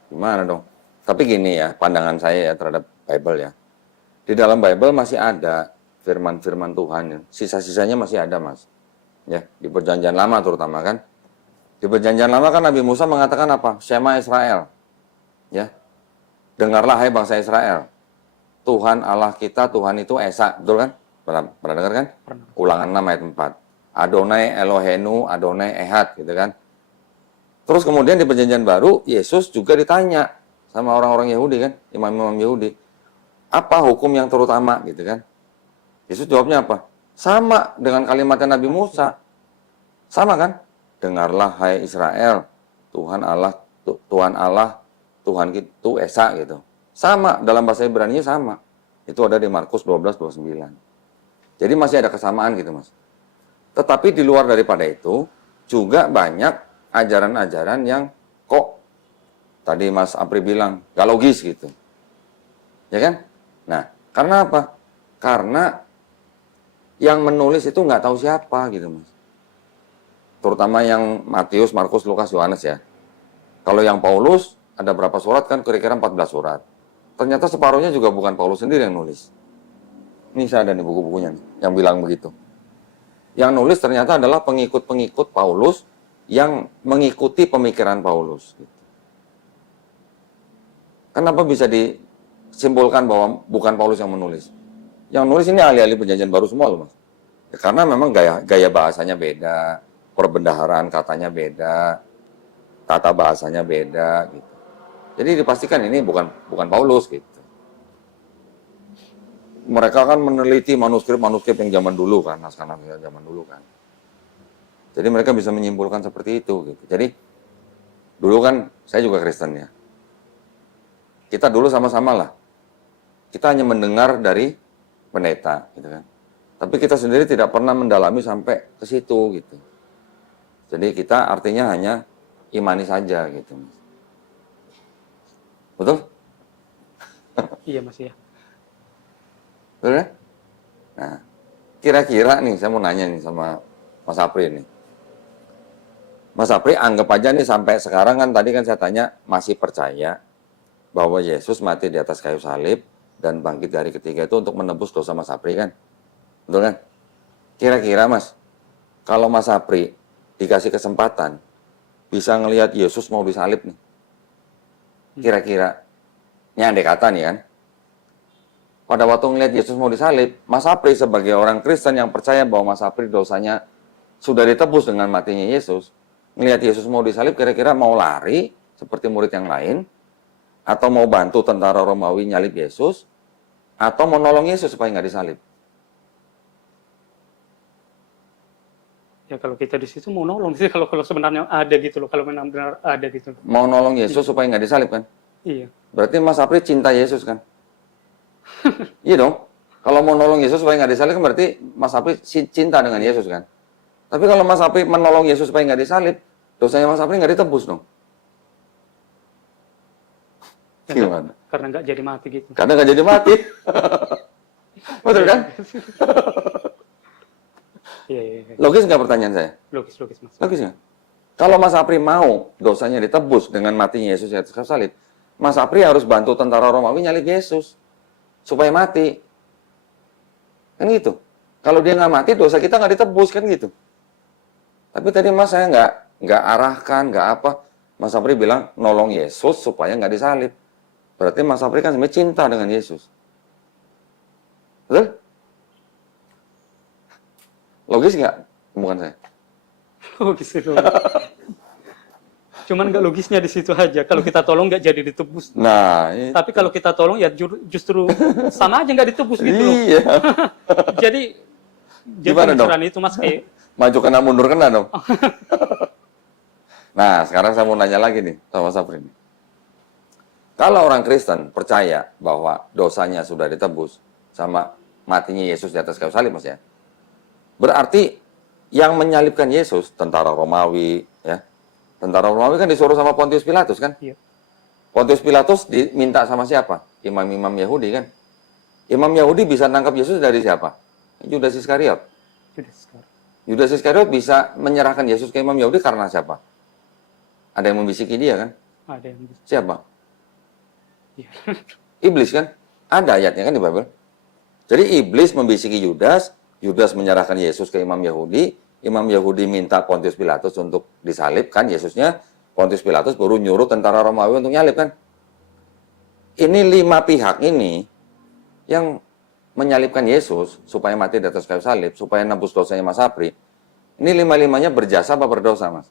Gimana dong? Tapi gini ya, pandangan saya ya terhadap Bible ya. Di dalam Bible masih ada firman-firman Tuhan. Ya. Sisa-sisanya masih ada, Mas. Ya, di perjanjian lama terutama kan. Di Perjanjian Lama kan Nabi Musa mengatakan apa? Shema Israel. Ya. Dengarlah hai bangsa Israel. Tuhan Allah kita, Tuhan itu Esa. Betul kan? Pernah dengar kan? Pernah. Ulangan 6 ayat 4. Adonai Elohenu, Adonai Ehad, gitu kan? Terus kemudian di Perjanjian Baru, Yesus juga ditanya sama orang-orang Yahudi kan, imam-imam Yahudi, apa hukum yang terutama, gitu kan? Yesus jawabnya apa? Sama dengan kalimatnya Nabi Musa. Sama kan? Dengarlah hai Israel, Tuhan Allah, Tuhan itu Esa, gitu. Sama, dalam bahasa Ibrani sama. Itu ada di Markus 12:29. Jadi masih ada kesamaan gitu, Mas. Tetapi di luar daripada itu, juga banyak ajaran-ajaran yang kok tadi Mas Apri bilang gak logis gitu, ya kan? Nah, karena apa? Karena yang menulis itu nggak tahu siapa gitu, Mas. Terutama yang Matius, Markus, Lukas, Yohanes ya. Kalau yang Paulus ada berapa surat kan? Kira-kira 14 surat. Ternyata separuhnya juga bukan Paulus sendiri yang nulis. Ini saya ada nih buku-bukunya nih, yang bilang begitu. Yang nulis ternyata adalah pengikut-pengikut Paulus yang mengikuti pemikiran Paulus. Kenapa bisa disimpulkan bahwa bukan Paulus yang menulis? Yang nulis ini ahli-ahli Perjanjian Baru semua loh, Mas. Ya, karena memang gaya bahasanya beda, perbendaharaan katanya beda, tata bahasanya beda gitu. Jadi dipastikan ini bukan Paulus gitu. Mereka kan meneliti manuskrip-manuskrip yang zaman dulu kan, naskah-naskah zaman dulu kan. Jadi mereka bisa menyimpulkan seperti itu gitu. Jadi dulu kan saya juga Kristen ya. Kita dulu sama-sama lah. Kita hanya mendengar dari pendeta gitu kan. Tapi kita sendiri tidak pernah mendalami sampai ke situ gitu. Jadi kita artinya hanya imani saja gitu. Betul? Iya Mas ya. Betul ya? Nah, kira-kira nih saya mau nanya nih sama Mas Apri nih. Mas Apri anggap aja nih sampai sekarang kan tadi kan saya tanya masih percaya bahwa Yesus mati di atas kayu salib dan bangkit dari ketiga itu untuk menebus dosa Mas Apri kan? Betul kan? Kira-kira Mas, kalau Mas Apri dikasih kesempatan bisa ngelihat Yesus mau disalib nih. Kira-kira, ini andai kata nih kan. Pada waktu ngelihat Yesus mau disalib, Mas Apri sebagai orang Kristen yang percaya bahwa Mas Apri dosanya sudah ditebus dengan matinya Yesus, ngelihat Yesus mau disalib, kira-kira mau lari seperti murid yang lain, atau mau bantu tentara Romawi nyalib Yesus, atau mau nolong Yesus supaya nggak disalib? Ya kalau kita di situ mau nolong sih kalau sebenarnya ada gitu loh, kalau benar-benar ada gitu. Mau nolong Yesus supaya nggak disalib kan? Iya. Berarti Mas Apri cinta Yesus kan? Iya dong. Kalau mau nolong Yesus supaya nggak disalib kan berarti Mas Apri cinta dengan Yesus kan? Tapi kalau Mas Apri menolong Yesus supaya nggak disalib, dosanya Mas Apri nggak ditebus dong. Gimana? Karena nggak jadi mati gitu. Karena nggak jadi mati. Betul kan? Iya. Logis nggak pertanyaan saya? Logis Mas. Logis nggak? Kalau Mas Apri mau dosanya ditebus dengan matinya Yesus di atas kayu salib, Mas Apri harus bantu tentara Romawi nyalib Yesus supaya mati. Kan gitu. Kalau dia nggak mati, dosa kita nggak ditebus kan gitu. Tapi tadi Mas saya nggak arahkan, nggak apa. Mas Apri bilang nolong Yesus supaya nggak disalib. Berarti Mas Apri kan sebenarnya cinta dengan Yesus. Betul? Logis nggak omongan saya? Logis itu. Cuman nggak logisnya di situ aja. Kalau kita tolong nggak jadi ditebus. Nah, Tapi kalau kita tolong ya justru sama aja nggak ditebus gitu loh. iya. Jadi Gimana dong? pemikiran itu Mas kayak Maju kena mundur kena dong. Nah, sekarang saya mau nanya lagi nih sama Sapri. Kalau orang Kristen percaya bahwa dosanya sudah ditebus sama matinya Yesus di atas kayu salib, Mas ya. Berarti yang menyalibkan Yesus tentara Romawi, ya. Tentara Romawi kan disuruh sama Pontius Pilatus kan? Iya. Pontius Pilatus diminta sama siapa? Imam-imam Yahudi kan? Imam Yahudi bisa nangkap Yesus dari siapa? Yudas Iskariot. Yudas Iskariot bisa menyerahkan Yesus ke Imam Yahudi karena siapa? Ada yang membisiki dia kan? Ada yang bisa. Siapa? Iya. Iblis kan? Ada ayatnya kan di Bible. Jadi iblis membisiki Yudas, Yudas menyerahkan Yesus ke Imam Yahudi, imam Yahudi minta Pontius Pilatus untuk disalib, kan Yesusnya Pontius Pilatus baru nyuruh tentara Romawi untuk nyalib, kan? Ini 5 pihak ini yang menyalibkan Yesus supaya mati di atas kayu salib, supaya nebus dosanya Mas Apri. Ini 5-5-nya berjasa apa berdosa, Mas?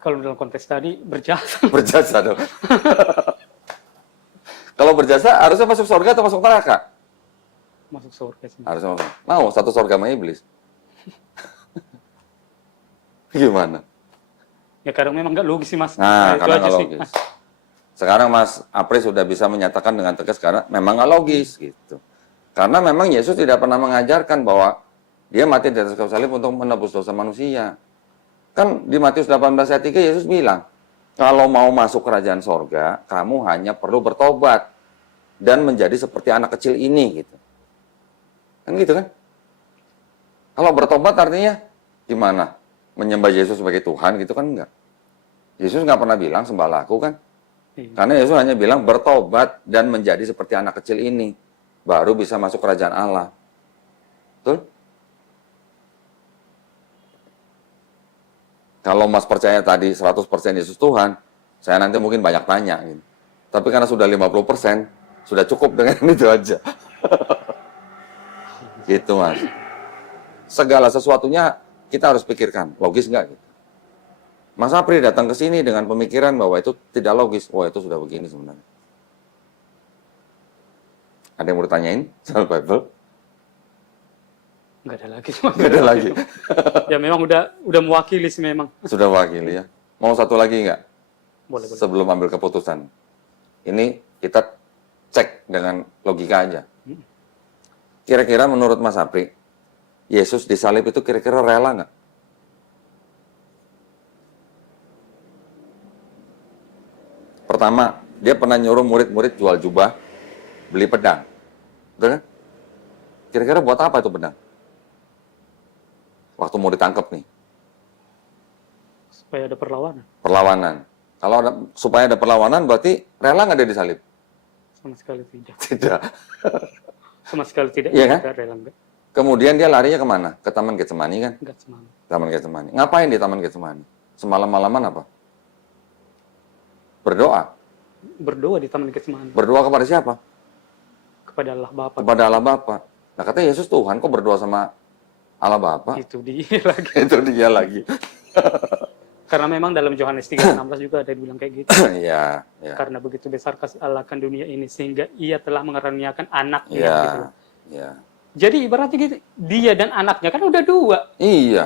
Kalau dalam konteks tadi berjasa. Berjasa dong. Kalau berjasa harusnya masuk surga atau masuk neraka? Masuk surga sih. Harusnya masuk. Mau satu surga sama iblis. Gimana? Ya kadang memang nggak logis sih Mas. Nah, Itu karena aja nggak sih. logis. Sekarang Mas Apri sudah bisa menyatakan dengan tegas karena memang nggak logis gitu. Karena memang Yesus tidak pernah mengajarkan bahwa dia mati di atas kayu salib untuk menebus dosa manusia. Kan di Matius 18 ayat 3 Yesus bilang, kalau mau masuk kerajaan sorga, kamu hanya perlu bertobat dan menjadi seperti anak kecil ini gitu. Kan gitu kan? Kalau bertobat artinya gimana? Menyembah Yesus sebagai Tuhan gitu kan enggak. Yesus nggak pernah bilang sembahlah aku kan. Iya. Karena Yesus hanya bilang bertobat dan menjadi seperti anak kecil ini. Baru bisa masuk kerajaan Allah. Betul? Kalau Mas percaya tadi 100% Yesus Tuhan, saya nanti mungkin banyak tanya. Gitu. Tapi karena sudah 50%, sudah cukup dengan itu aja. Gitu Mas. Segala sesuatunya kita harus pikirkan, logis nggak gitu. Mas Apri datang ke sini dengan pemikiran bahwa itu tidak logis. Wah, itu sudah begini sebenarnya. Ada yang mau ditanyain soal Bible? Nggak ada lagi Mas. Nggak ada lagi. Ya memang udah mewakili sih memang. Sudah wakili ya. Mau satu lagi nggak? Boleh. Sebelum ambil keputusan. Ini kita cek dengan logika aja. Kira-kira menurut Mas Apri, Yesus disalib itu kira-kira rela nggak? Pertama, dia pernah nyuruh murid-murid jual jubah, beli pedang. Betul kan? Kira-kira buat apa itu pedang? Waktu mau ditangkap nih, Supaya ada perlawanan. perlawanan. Kalau ada, supaya ada perlawanan berarti rela nggak dia disalib? Sama sekali tidak. Tidak. Sama sekali tidak. Iya kan? Nggak rela nggak. Kemudian dia larinya kemana? Ke Taman Getsemani kan? Nggak semangat. Taman Getsemani. Ngapain di Taman Getsemani? Semalam-malaman apa? Berdoa. Berdoa di Taman Getsemani Berdoa kepada siapa? kepada Allah Bapa. Kepada Allah Bapa. Nah katanya Yesus Tuhan, kok berdoa sama Allah Bapa? Itu dia lagi. Itu dia lagi. Karena memang dalam Yohanes 3:16 juga ada bilang kayak gitu. Iya, iya. Karena begitu besar kasih Allah akan dunia ini sehingga ia telah mengaruniakan anaknya Iya, gitu. iya. Jadi ibaratnya gitu, dia dan anaknya kan udah 2. Iya.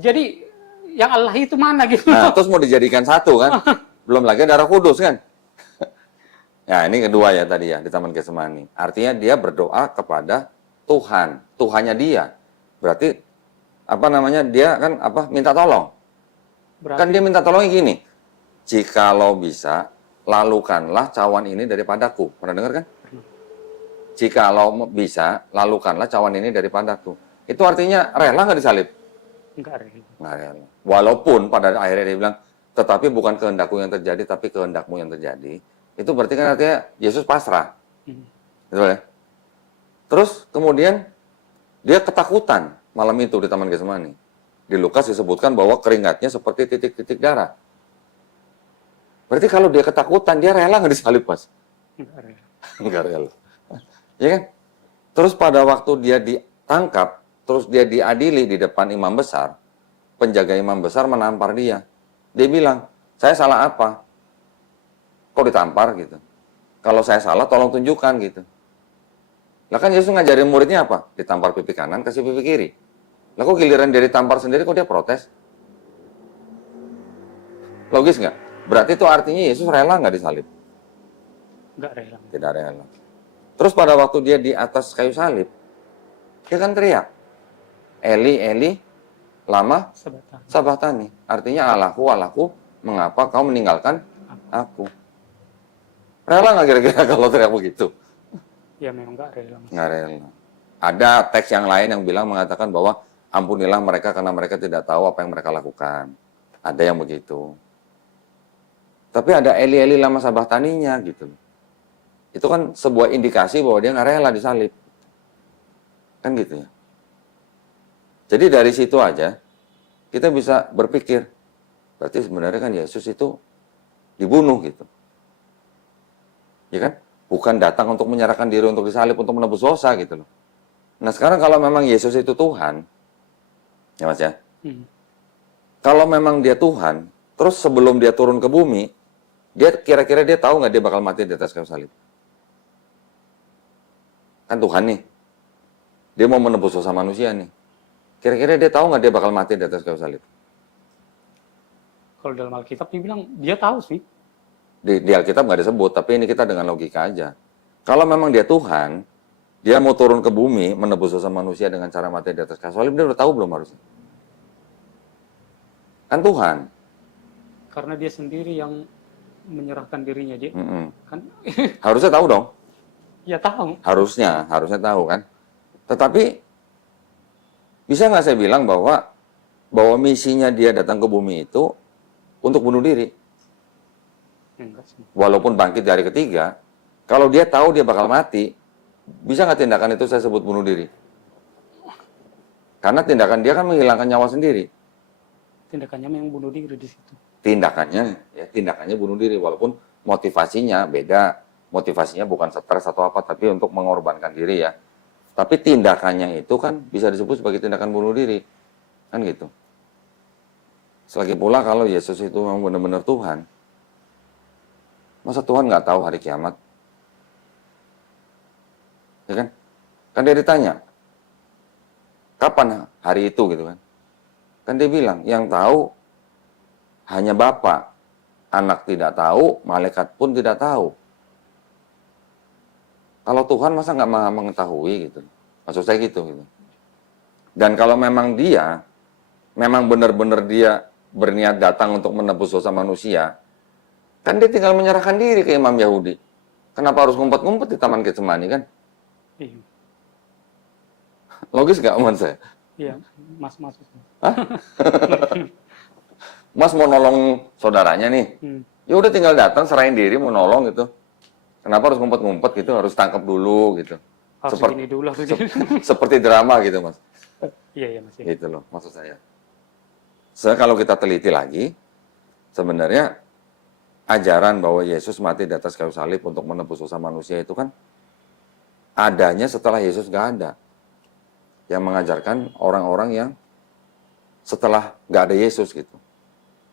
Jadi yang Allah itu mana gitu. Nah, terus mau dijadikan satu kan? Belum lagi darah kudus kan? Nah, ini kedua ya tadi ya di Taman Getsemani. Artinya dia berdoa kepada Tuhan, Tuhannya dia. Berarti apa namanya? Dia kan apa? Minta tolong. Berarti Kan dia minta tolongnya gini. Jikalau bisa, lalukanlah cawan ini daripadaku. Pernah dengar kan? Jikalau bisa, lalukanlah cawan ini daripadaku. Itu artinya rela nggak disalib? enggak rela. Nggak rela. Walaupun pada akhirnya dia bilang, tetapi bukan kehendakku yang terjadi, tapi kehendakmu yang terjadi. Itu berarti kan artinya Yesus pasrah. Betul ya? Terus kemudian dia ketakutan malam itu di Taman Getsemani. Di Lukas disebutkan bahwa keringatnya seperti titik-titik darah. Berarti kalau dia ketakutan, dia rela nggak disalib, Mas? Enggak rela. Nggak rela. Ya kan? Terus pada waktu dia ditangkap, terus dia diadili di depan imam besar, penjaga imam besar menampar dia. Dia bilang, saya salah apa? Kok ditampar gitu? Kalau saya salah, tolong tunjukkan gitu. Lah kan Yesus ngajarin muridnya apa? Ditampar pipi kanan, kasih pipi kiri. Lah kok giliran dia ditampar sendiri, kok dia protes? Logis nggak? Berarti itu artinya Yesus rela nggak disalib? Enggak rela. Tidak rela. Terus pada waktu dia di atas kayu salib, dia kan teriak, Eli, Eli, lama Sabatan. sabatani. Artinya Allahku, Allahku, mengapa kau meninggalkan aku? Rela nggak kira-kira kalau teriak begitu? Ya memang enggak rela. Mas. Nggak rela. Ada teks yang lain yang bilang mengatakan bahwa ampunilah mereka karena mereka tidak tahu apa yang mereka lakukan. Ada yang begitu. Tapi ada Eli, Eli, lama sabataninya gitu. Itu kan sebuah indikasi bahwa dia nggak rela disalib. Kan gitu ya. Jadi dari situ aja kita bisa berpikir, berarti sebenarnya kan Yesus itu dibunuh gitu. Ya kan? Bukan datang untuk menyerahkan diri untuk disalib untuk menebus dosa gitu loh. Nah, sekarang kalau memang Yesus itu Tuhan, ya Mas ya. Kalau memang dia Tuhan, terus sebelum dia turun ke bumi, dia kira-kira dia tahu nggak dia bakal mati di atas kayu salib? Kan Tuhan nih. Dia mau menebus dosa manusia nih. Kira-kira dia tahu nggak dia bakal mati di atas kayu salib? Kalau dalam Alkitab dibilang dia tahu sih. Di Alkitab nggak disebut, tapi ini kita dengan logika aja. Kalau memang dia Tuhan, dia mau turun ke bumi, menebus dosa manusia dengan cara mati di atas kayu salib, dia udah tahu belum harusnya? Kan Tuhan. Karena dia sendiri yang menyerahkan dirinya, Ji. Kan Harusnya tahu dong. ya tahu. Harusnya tahu kan. Tetapi, bisa nggak saya bilang bahwa misinya dia datang ke bumi itu untuk bunuh diri? Enggak sih. Walaupun bangkit dari ketiga, kalau dia tahu dia bakal mati, bisa nggak tindakan itu saya sebut bunuh diri? Karena tindakan dia kan menghilangkan nyawa sendiri. Tindakannya memang bunuh diri di situ. Tindakannya bunuh diri, walaupun motivasinya beda. Motivasinya bukan stres atau apa, tapi untuk mengorbankan diri ya. Tapi tindakannya itu kan bisa disebut sebagai tindakan bunuh diri. Kan gitu. Selagi pula kalau Yesus itu memang benar-benar Tuhan, masa Tuhan nggak tahu hari kiamat? Ya kan? Kan dia ditanya, kapan hari itu gitu kan? Kan dia bilang, yang tahu hanya Bapa. Anak tidak tahu, malaikat pun tidak tahu. Kalau Tuhan masa nggak mengetahui gitu? Maksud saya gitu. Dan kalau memang dia, memang benar-benar dia berniat datang untuk menebus dosa manusia, kan dia tinggal menyerahkan diri ke imam Yahudi. Kenapa harus ngumpet-ngumpet di Taman Getsemani kan? Iya. Logis nggak omongan saya? Iya, Mas. Mas mau nolong saudaranya nih. Ya udah tinggal datang, serahin diri, mau nolong gitu. Kenapa harus ngumpet-ngumpet gitu? Harus tangkap dulu gitu. Harus gini dulu, harus gini. Seperti drama gitu, Mas. Iya, Mas. Iya. Gitu loh, maksud saya. Soalnya kalau kita teliti lagi, sebenarnya ajaran bahwa Yesus mati di atas kayu salib untuk menebus dosa manusia itu kan adanya setelah Yesus nggak ada. Yang mengajarkan orang-orang yang setelah nggak ada Yesus gitu.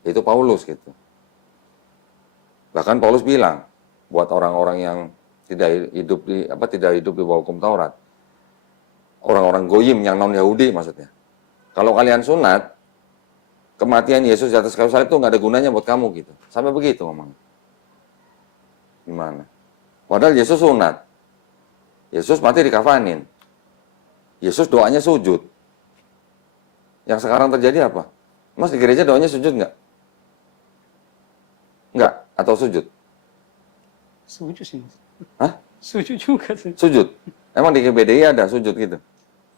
Itu Paulus gitu. Bahkan Paulus bilang buat orang-orang yang tidak hidup di bawah hukum Taurat. Orang-orang goyim yang non Yahudi maksudnya. Kalau kalian sunat, kematian Yesus di atas kayu salib itu nggak ada gunanya buat kamu gitu. Sampai begitu ngomongnya. Gimana? Padahal Yesus sunat. Yesus mati dikafanin. Yesus doanya sujud. Yang sekarang terjadi apa? Mas di gereja doanya sujud nggak? Nggak? Atau sujud? Sujud sih, Mas. Hah? Sujud juga sih. Sujud? Emang di GBDI ada sujud gitu?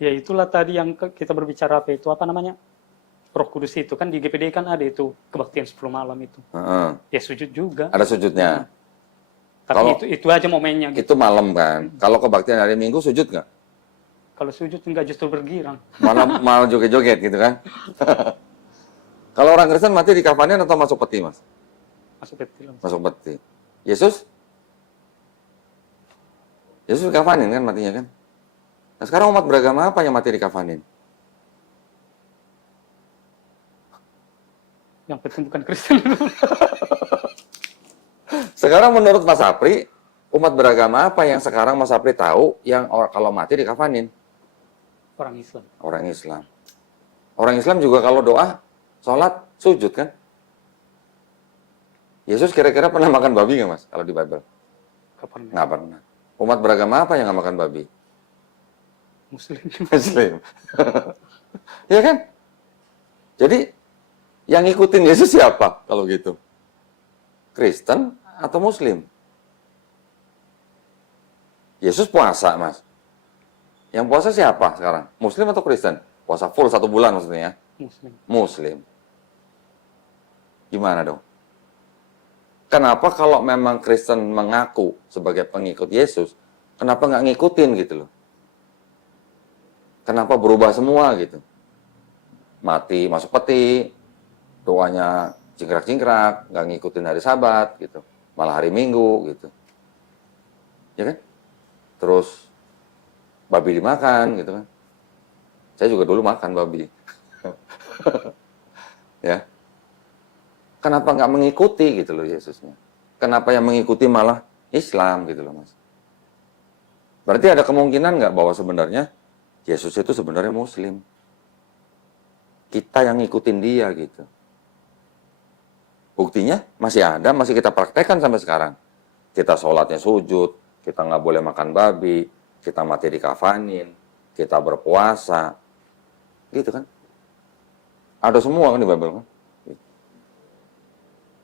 Ya itulah tadi yang kita berbicara apa namanya? Roh Kudus itu kan di GPD kan ada itu kebaktian 10 malam itu. Ya sujud juga. Ada sujudnya. Tapi Kalau itu aja momennya gitu. itu malam kan. Kalau kebaktian hari Minggu sujud nggak? Kalau sujud enggak justru bergirang. Malah joget-joget gitu kan. Kalau orang Kristen mati di kafanin atau masuk peti, Mas? Masuk peti lah. Masuk peti. Yesus di kafanin kan matinya kan. Nah sekarang umat beragama apa yang mati di kafanin? Yang penting bukan Kristen. Sekarang menurut Mas Sapri, umat beragama apa yang sekarang Mas Sapri tahu yang kalau mati di kafanin? Orang Islam. Orang Islam. Orang Islam juga kalau doa, sholat, sujud kan? Yesus kira-kira pernah makan babi nggak Mas? Kalau di Bible? Kapan? Nggak pernah. Umat beragama apa yang nggak makan babi? Muslim. Muslim. Ya kan? Jadi, yang ngikutin Yesus siapa kalau gitu? Kristen atau Muslim? Yesus puasa, Mas. Yang puasa siapa sekarang? Muslim atau Kristen? Puasa full 1 bulan maksudnya ya? Muslim. Gimana dong? Kenapa kalau memang Kristen mengaku sebagai pengikut Yesus, kenapa nggak ngikutin gitu loh? Kenapa berubah semua gitu? mati masuk peti, doanya cingkrak-cingkrak, nggak ngikutin hari Sabat gitu, malah hari Minggu gitu, ya kan? Terus babi dimakan gitu kan? Saya juga dulu makan babi, ya. Kenapa nggak mengikuti gitu loh Yesusnya? Kenapa yang mengikuti malah Islam gitu loh Mas? Berarti ada kemungkinan nggak bahwa sebenarnya Yesus itu sebenarnya Muslim? Kita yang ngikutin dia gitu. Buktinya masih ada, masih kita praktekkan sampai sekarang. Kita sholatnya sujud, kita nggak boleh makan babi, kita mati dikafanin, kita berpuasa, gitu kan? Ada semua kan di Bible kan?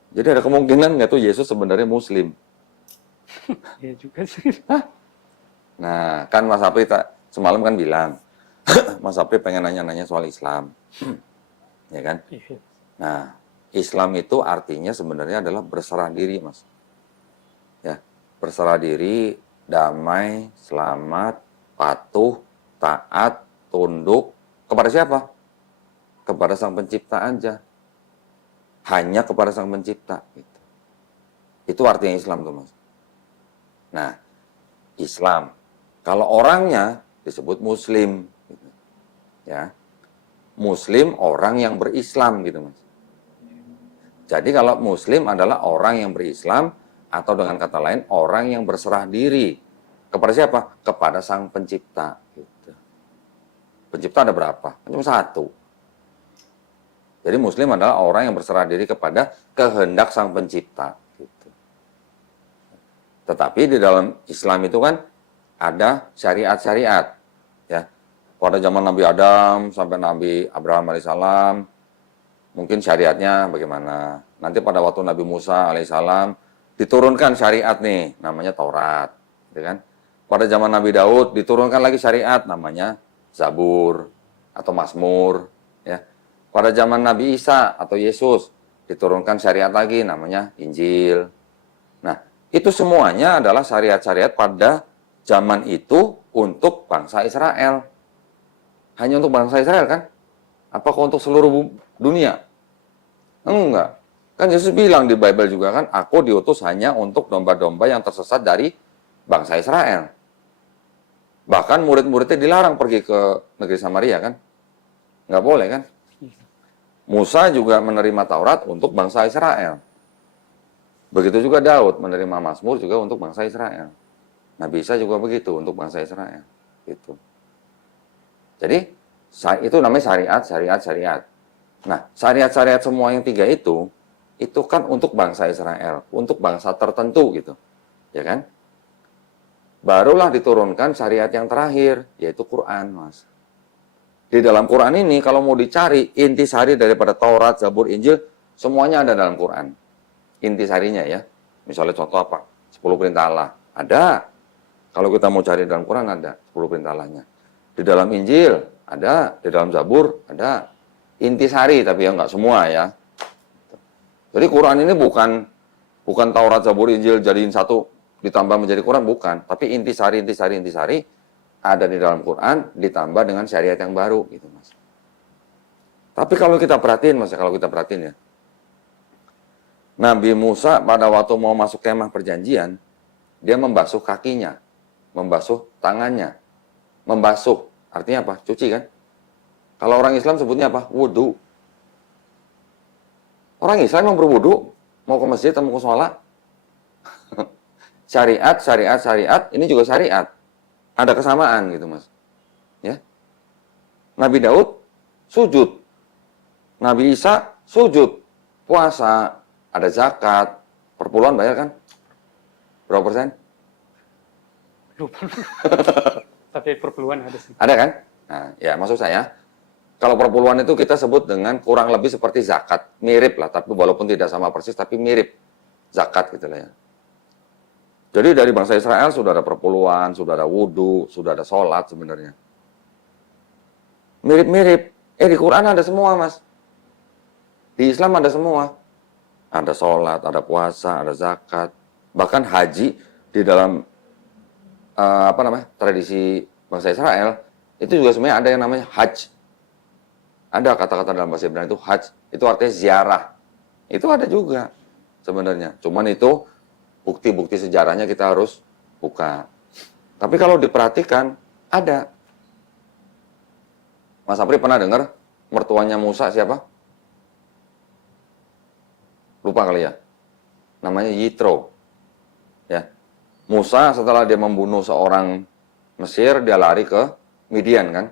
Jadi ada kemungkinan nggak tuh Yesus sebenarnya Muslim? Ya juga sih. Nah, kan Mas Apri semalam kan bilang, Mas Apri pengen nanya-nanya soal Islam, ya kan? Iya. Nah, Islam itu artinya sebenarnya adalah berserah diri, Mas. Ya, berserah diri, damai, selamat, patuh, taat, tunduk kepada siapa? Kepada Sang Pencipta aja. Hanya kepada Sang Pencipta. Gitu. Itu artinya Islam tuh, Mas. Nah, Islam. Kalau orangnya disebut Muslim. Gitu. Ya, Muslim orang yang berislam gitu, Mas. Jadi kalau Muslim adalah orang yang berislam atau dengan kata lain orang yang berserah diri kepada siapa? Kepada Sang Pencipta. Gitu. Pencipta ada berapa? Cuma satu. Jadi Muslim adalah orang yang berserah diri kepada kehendak Sang Pencipta. Gitu. Tetapi di dalam Islam itu kan ada syariat-syariat. Ya. Pada zaman Nabi Adam sampai Nabi Abraham alaihissalam, mungkin syariatnya bagaimana. Nanti pada waktu Nabi Musa alaihissalam diturunkan syariat nih, namanya Taurat, gitu kan? Pada zaman Nabi Daud diturunkan lagi syariat, namanya Zabur atau Mazmur, ya. Pada zaman Nabi Isa atau Yesus diturunkan syariat lagi, namanya Injil. Nah, itu semuanya adalah syariat-syariat pada zaman itu untuk bangsa Israel. Hanya untuk bangsa Israel kan? Apakah untuk seluruh dunia? Enggak. Kan Yesus bilang di Bible juga kan, aku diutus hanya untuk domba-domba yang tersesat dari bangsa Israel. Bahkan murid-muridnya dilarang pergi ke negeri Samaria kan? Nggak boleh kan? Musa juga menerima Taurat untuk bangsa Israel. Begitu juga Daud menerima Mazmur juga untuk bangsa Israel. Nabi Isa juga begitu untuk bangsa Israel. Gitu. Jadi itu namanya syariat. Nah, syariat-syariat semua yang tiga itu kan untuk bangsa Israel, untuk bangsa tertentu gitu, ya kan? Barulah diturunkan syariat yang terakhir, yaitu Quran, Mas. Di dalam Quran ini kalau mau dicari intisari daripada Taurat, Zabur, Injil, semuanya ada dalam Quran. Intisarinya ya. Misalnya contoh apa? 10 perintah Allah. Ada. Kalau kita mau cari dalam Quran ada 10 perintah Allahnya. Di dalam Injil ada, di dalam Zabur ada. Intisari tapi ya nggak semua ya. Jadi Quran ini bukan Taurat, Zabur, Injil jadiin satu ditambah menjadi Quran, bukan. Tapi intisari ada di dalam Quran ditambah dengan syariat yang baru gitu, Mas. Tapi kalau kita perhatiin, Mas, ya. Nabi Musa pada waktu mau masuk kemah perjanjian, dia membasuh kakinya, membasuh tangannya. Membasuh artinya apa? Cuci kan? Kalau orang Islam sebutnya apa? Wudu. Orang Islam yang berwudu, mau ke masjid atau mau ke sholat. Syariat, ini juga syariat. Ada kesamaan gitu, Mas. Ya. Nabi Daud sujud. Nabi Isa sujud. Puasa, ada zakat, perpuluhan bayar kan? Berapa persen? Lupa. Tapi perpuluhan ada sih. Ada kan? Nah, ya maksud saya, kalau perpuluhan itu kita sebut dengan kurang lebih seperti zakat. Mirip lah, tapi walaupun tidak sama persis, tapi mirip zakat gitu lah ya. Jadi dari bangsa Israel sudah ada perpuluhan, sudah ada wudhu, sudah ada sholat sebenarnya. Mirip-mirip. Di Quran ada semua, Mas. Di Islam ada semua. Ada sholat, ada puasa, ada zakat. Bahkan haji di dalam tradisi bangsa Israel, itu juga sebenarnya ada yang namanya haji. Ada kata-kata dalam bahasa Ibrani itu hajj, itu artinya ziarah. Itu ada juga sebenarnya. Cuman itu bukti-bukti sejarahnya kita harus buka. Tapi kalau diperhatikan, ada. Mas Apri pernah dengar mertuanya Musa siapa? Lupa kali ya. Namanya Yitro. Ya. Musa setelah dia membunuh seorang Mesir, dia lari ke Midian kan?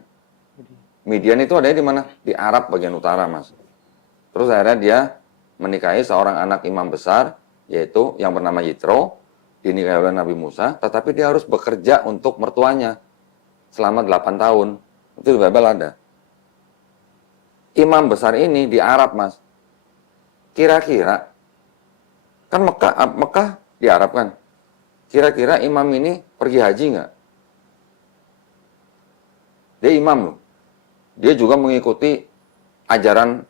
Midian itu adanya di mana? Di Arab bagian utara, Mas. Terus akhirnya dia menikahi seorang anak imam besar, yaitu yang bernama Yitro, dinikahi oleh Nabi Musa, tetapi dia harus bekerja untuk mertuanya selama 8 tahun. Itu di Bible ada. Imam besar ini di Arab, Mas. Kira-kira, kan Mekah di Arab kan? Kira-kira imam ini pergi haji nggak? Dia imam loh. Dia juga mengikuti ajaran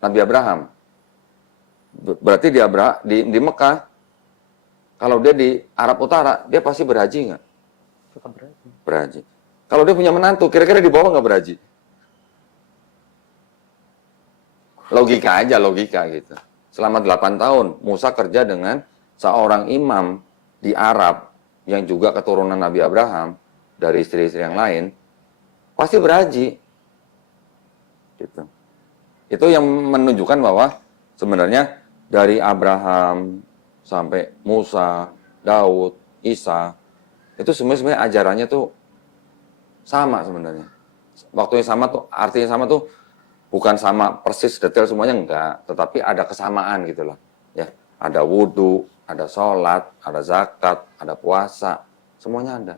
Nabi Abraham. Berarti di Mekah, kalau dia di Arab Utara, dia pasti berhaji nggak? Tetap berhaji. Berhaji. Kalau dia punya menantu, kira-kira di bawah nggak berhaji? Logika aja, logika gitu. Selama 8 tahun, Musa kerja dengan seorang imam di Arab, yang juga keturunan Nabi Abraham, dari istri-istri yang lain, pasti berhaji. Gitu. Itu yang menunjukkan bahwa sebenarnya dari Abraham sampai Musa, Daud, Isa, itu sebenarnya ajarannya tuh sama sebenarnya. Waktunya sama tuh, artinya sama tuh bukan sama persis detail semuanya enggak, tetapi ada kesamaan gitu loh. Ya, ada wudhu, ada sholat, ada zakat, ada puasa, semuanya ada.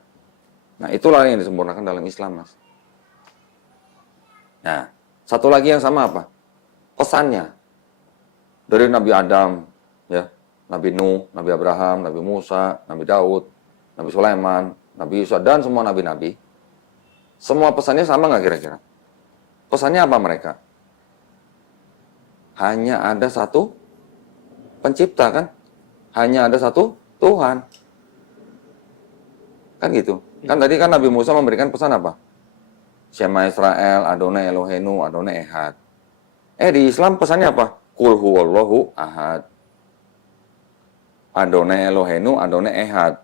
Nah, itulah yang disempurnakan dalam Islam, Mas. Nah, satu lagi yang sama apa? Pesannya. Dari Nabi Adam, ya, Nabi Nuh, Nabi Abraham, Nabi Musa, Nabi Daud, Nabi Sulaiman, Nabi Isa, dan semua nabi-nabi. Semua pesannya sama nggak kira-kira? Pesannya apa mereka? Hanya ada satu pencipta kan? Hanya ada satu Tuhan. Kan gitu. Kan tadi kan Nabi Musa memberikan pesan apa? Shema Israel, Adonai Elohenu, Adonai Ehad. Di Islam pesannya apa? Qul huwallahu ahad. Adonai Elohenu, Adonai Ehad.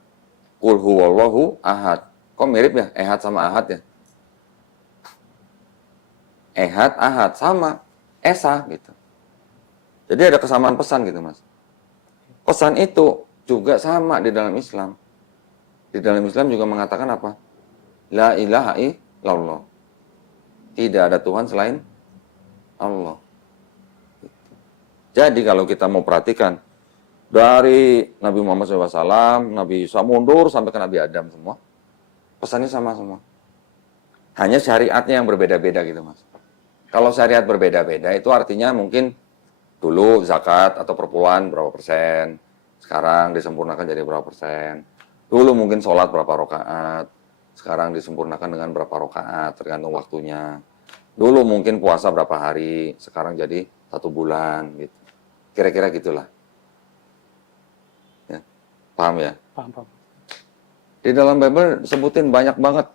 Qul huwallahu ahad. Kok mirip ya? Ehad sama ahad ya? Ehad, ahad, sama. Esa gitu. Jadi ada kesamaan pesan gitu, Mas. Pesan itu juga sama di dalam Islam. Di dalam Islam juga mengatakan apa? La ilaha illallah. Tidak ada Tuhan selain Allah. Jadi kalau kita mau perhatikan, dari Nabi Muhammad SAW, Nabi Isa mundur sampai ke Nabi Adam semua, pesannya sama semua. Hanya syariatnya yang berbeda-beda gitu, Mas. Kalau syariat berbeda-beda itu artinya mungkin dulu zakat atau perpuluhan berapa persen, sekarang disempurnakan jadi berapa persen. Dulu mungkin sholat berapa rakaat, sekarang disempurnakan dengan berapa rakaat, tergantung waktunya. Dulu mungkin puasa berapa hari, sekarang jadi 1 bulan gitu. Kira-kira gitulah. Ya. Paham ya? Paham. Di dalam Bible sebutin banyak banget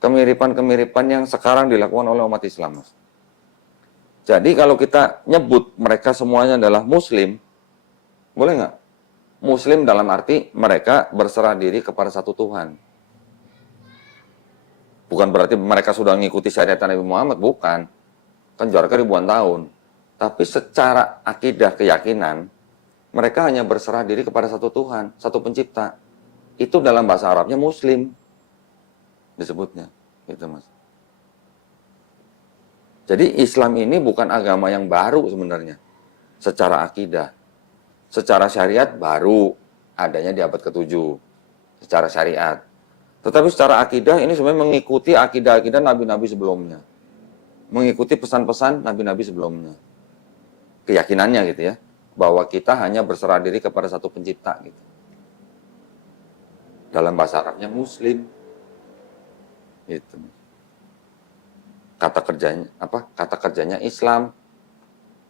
kemiripan-kemiripan yang sekarang dilakukan oleh umat Islam, Mas. Jadi kalau kita nyebut mereka semuanya adalah Muslim, boleh nggak? Muslim dalam arti mereka berserah diri kepada satu Tuhan. Bukan berarti mereka sudah mengikuti syariat Nabi Muhammad, bukan. Kan jaraknya ribuan tahun. Tapi secara akidah keyakinan, mereka hanya berserah diri kepada satu Tuhan, satu pencipta. Itu dalam bahasa Arabnya Muslim disebutnya, gitu Mas. Jadi Islam ini bukan agama yang baru sebenarnya, secara akidah. Secara syariat baru, adanya di abad ke-7, secara syariat. Tetapi secara akidah ini sebenarnya mengikuti akidah-akidah nabi-nabi sebelumnya. Mengikuti pesan-pesan nabi-nabi sebelumnya. Keyakinannya gitu ya, bahwa kita hanya berserah diri kepada satu pencipta gitu. Dalam bahasa Arabnya Muslim. Gitu. Kata kerjanya Islam.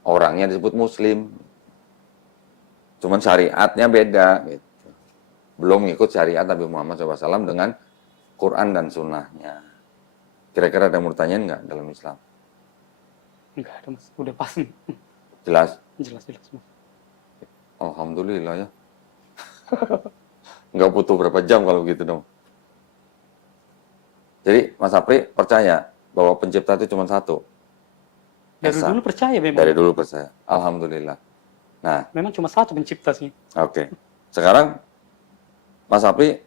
Orangnya disebut Muslim. Cuman syariatnya beda gitu. Belum ngikut syariat Nabi Muhammad SAW dengan Quran dan Sunnahnya. Kira-kira ada yang mau tanyain nggak dalam Islam? Enggak ada Mas, udah pas nih. Jelas? Jelas-jelas Mas. Alhamdulillah ya. Nggak butuh berapa jam kalau gitu dong. Jadi Mas Apri percaya bahwa pencipta itu cuma satu? Dari Esa. dulu percaya memang. Dari dulu percaya. Alhamdulillah. Nah, Memang cuma satu pencipta sih. oke. Sekarang Mas Apri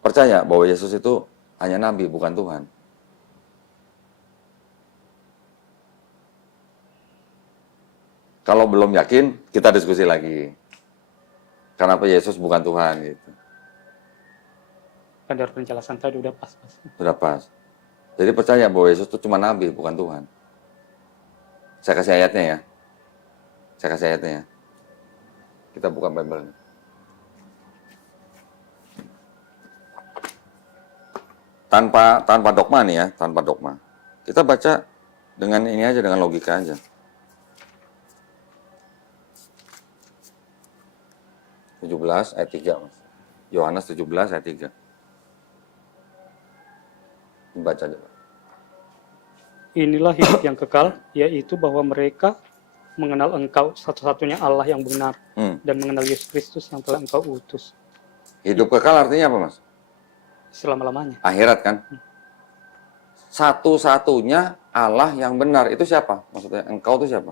percaya bahwa Yesus itu hanya nabi, bukan Tuhan. Kalau belum yakin, kita diskusi lagi. Kenapa Yesus bukan Tuhan gitu. Kan dari penjelasan tadi udah pas Mas. Sudah pas. Jadi percaya bahwa Yesus itu cuma nabi, bukan Tuhan. Saya kasih ayatnya ya. Saya kasih ayatnya ya. Kita buka Bible. Tanpa dogma nih ya, tanpa dogma. Kita baca dengan ini aja, dengan logika aja. 17 ayat 3, Mas. Yohanes 17 ayat 3. Baca aja, Pak. Inilah hidup yang kekal, yaitu bahwa mereka mengenal Engkau satu-satunya Allah yang benar dan mengenal Yesus Kristus yang telah Engkau utus. Hidup kekal artinya apa, Mas? Selama-lamanya. Akhirat kan? Satu-satunya Allah yang benar. Itu siapa? Maksudnya Engkau itu siapa?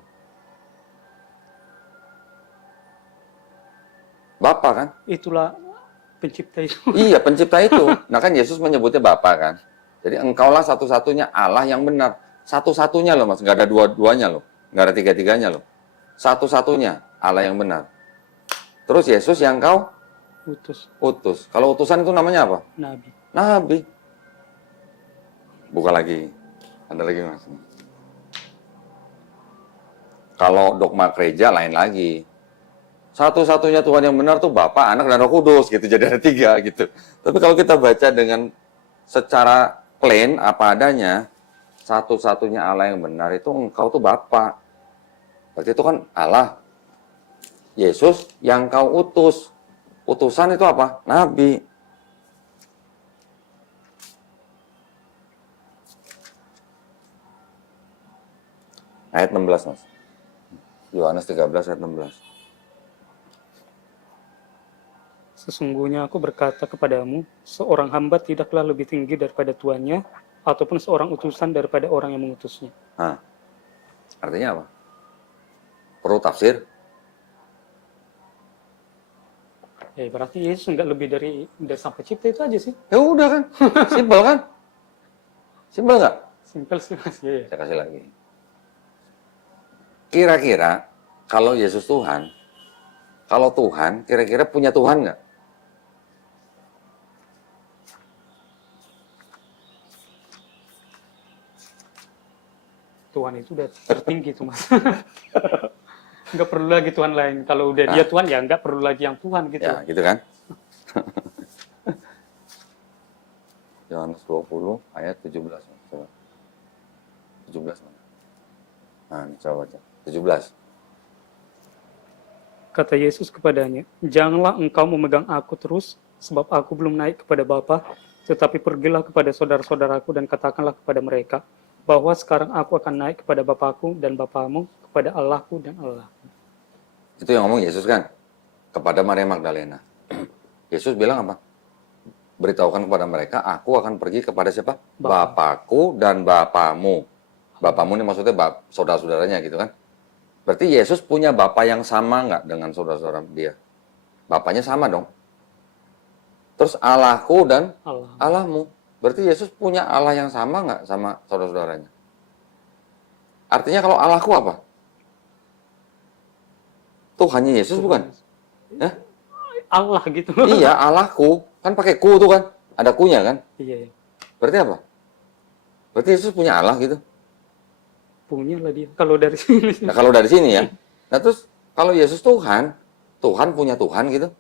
Bapa kan? Itulah pencipta itu. Iya, pencipta itu. Nah kan Yesus menyebutnya Bapa kan? Jadi engkaulah satu-satunya Allah yang benar. Satu-satunya loh Mas, nggak ada dua-duanya loh. Nggak ada tiga-tiganya loh. Satu-satunya Allah yang benar. Terus Yesus yang kau utus. Kalau utusan itu namanya apa? Nabi. Nabi. Buka lagi. Ada lagi Mas. Kalau dogma gereja lain lagi. Satu-satunya Tuhan yang benar tuh Bapa, Anak, dan Roh Kudus gitu. Jadi ada tiga gitu. Tapi kalau kita baca dengan secara plain apa adanya, satu-satunya Allah yang benar itu engkau tuh Bapa. Berarti itu kan Allah. Yesus yang kau utus. Utusan itu apa? Nabi. Ayat 16, Mas. Yohanes 13 ayat 16. Sesungguhnya aku berkata kepadamu, seorang hamba tidaklah lebih tinggi daripada tuannya, ataupun seorang utusan daripada orang yang mengutusnya. Nah, artinya apa? Perlu tafsir? Ya berarti Yesus nggak lebih dari sang pencipta itu aja sih. Ya udah kan, simpel kan? Simpel nggak? Simpel sih Mas. Ya. Saya kasih lagi. Kira-kira kalau Yesus Tuhan, kalau Tuhan, kira-kira punya Tuhan nggak? Tuhan itu udah tertinggi tuh Mas. Nggak perlu lagi Tuhan lain. Kalau udah dia Tuhan ya nggak perlu lagi yang Tuhan gitu. Ya, gitu kan? Yohanes 20 ayat 17. Coba. 17 mana? Nah, ini coba baca. 17. Kata Yesus kepadanya, janganlah engkau memegang aku terus, sebab aku belum naik kepada Bapa, tetapi pergilah kepada saudara-saudaraku dan katakanlah kepada mereka, bahwa sekarang aku akan naik kepada Bapakku dan Bapamu, kepada Allahku dan Allah. Itu yang ngomong Yesus kan? Kepada Maria Magdalena. Yesus bilang apa? Beritahukan kepada mereka, aku akan pergi kepada siapa? Bapakku dan Bapamu. Bapamu ini maksudnya saudara-saudaranya gitu kan? Berarti Yesus punya Bapa yang sama nggak dengan saudara-saudara dia? Bapaknya sama dong. Terus Allahku dan Allahmu. Berarti Yesus punya Allah yang sama nggak sama saudara-saudaranya? Artinya kalau Allahku apa? Tuhannya Yesus bukan? Ya? Allah gitu. Iya, Allahku. Kan pakai ku tuh kan? Ada kunya kan? Iya. Berarti apa? Berarti Yesus punya Allah gitu? Punya lah dia. Kalau dari sini. Nah, kalau dari sini ya. Nah, terus kalau Yesus Tuhan, Tuhan punya Tuhan gitu?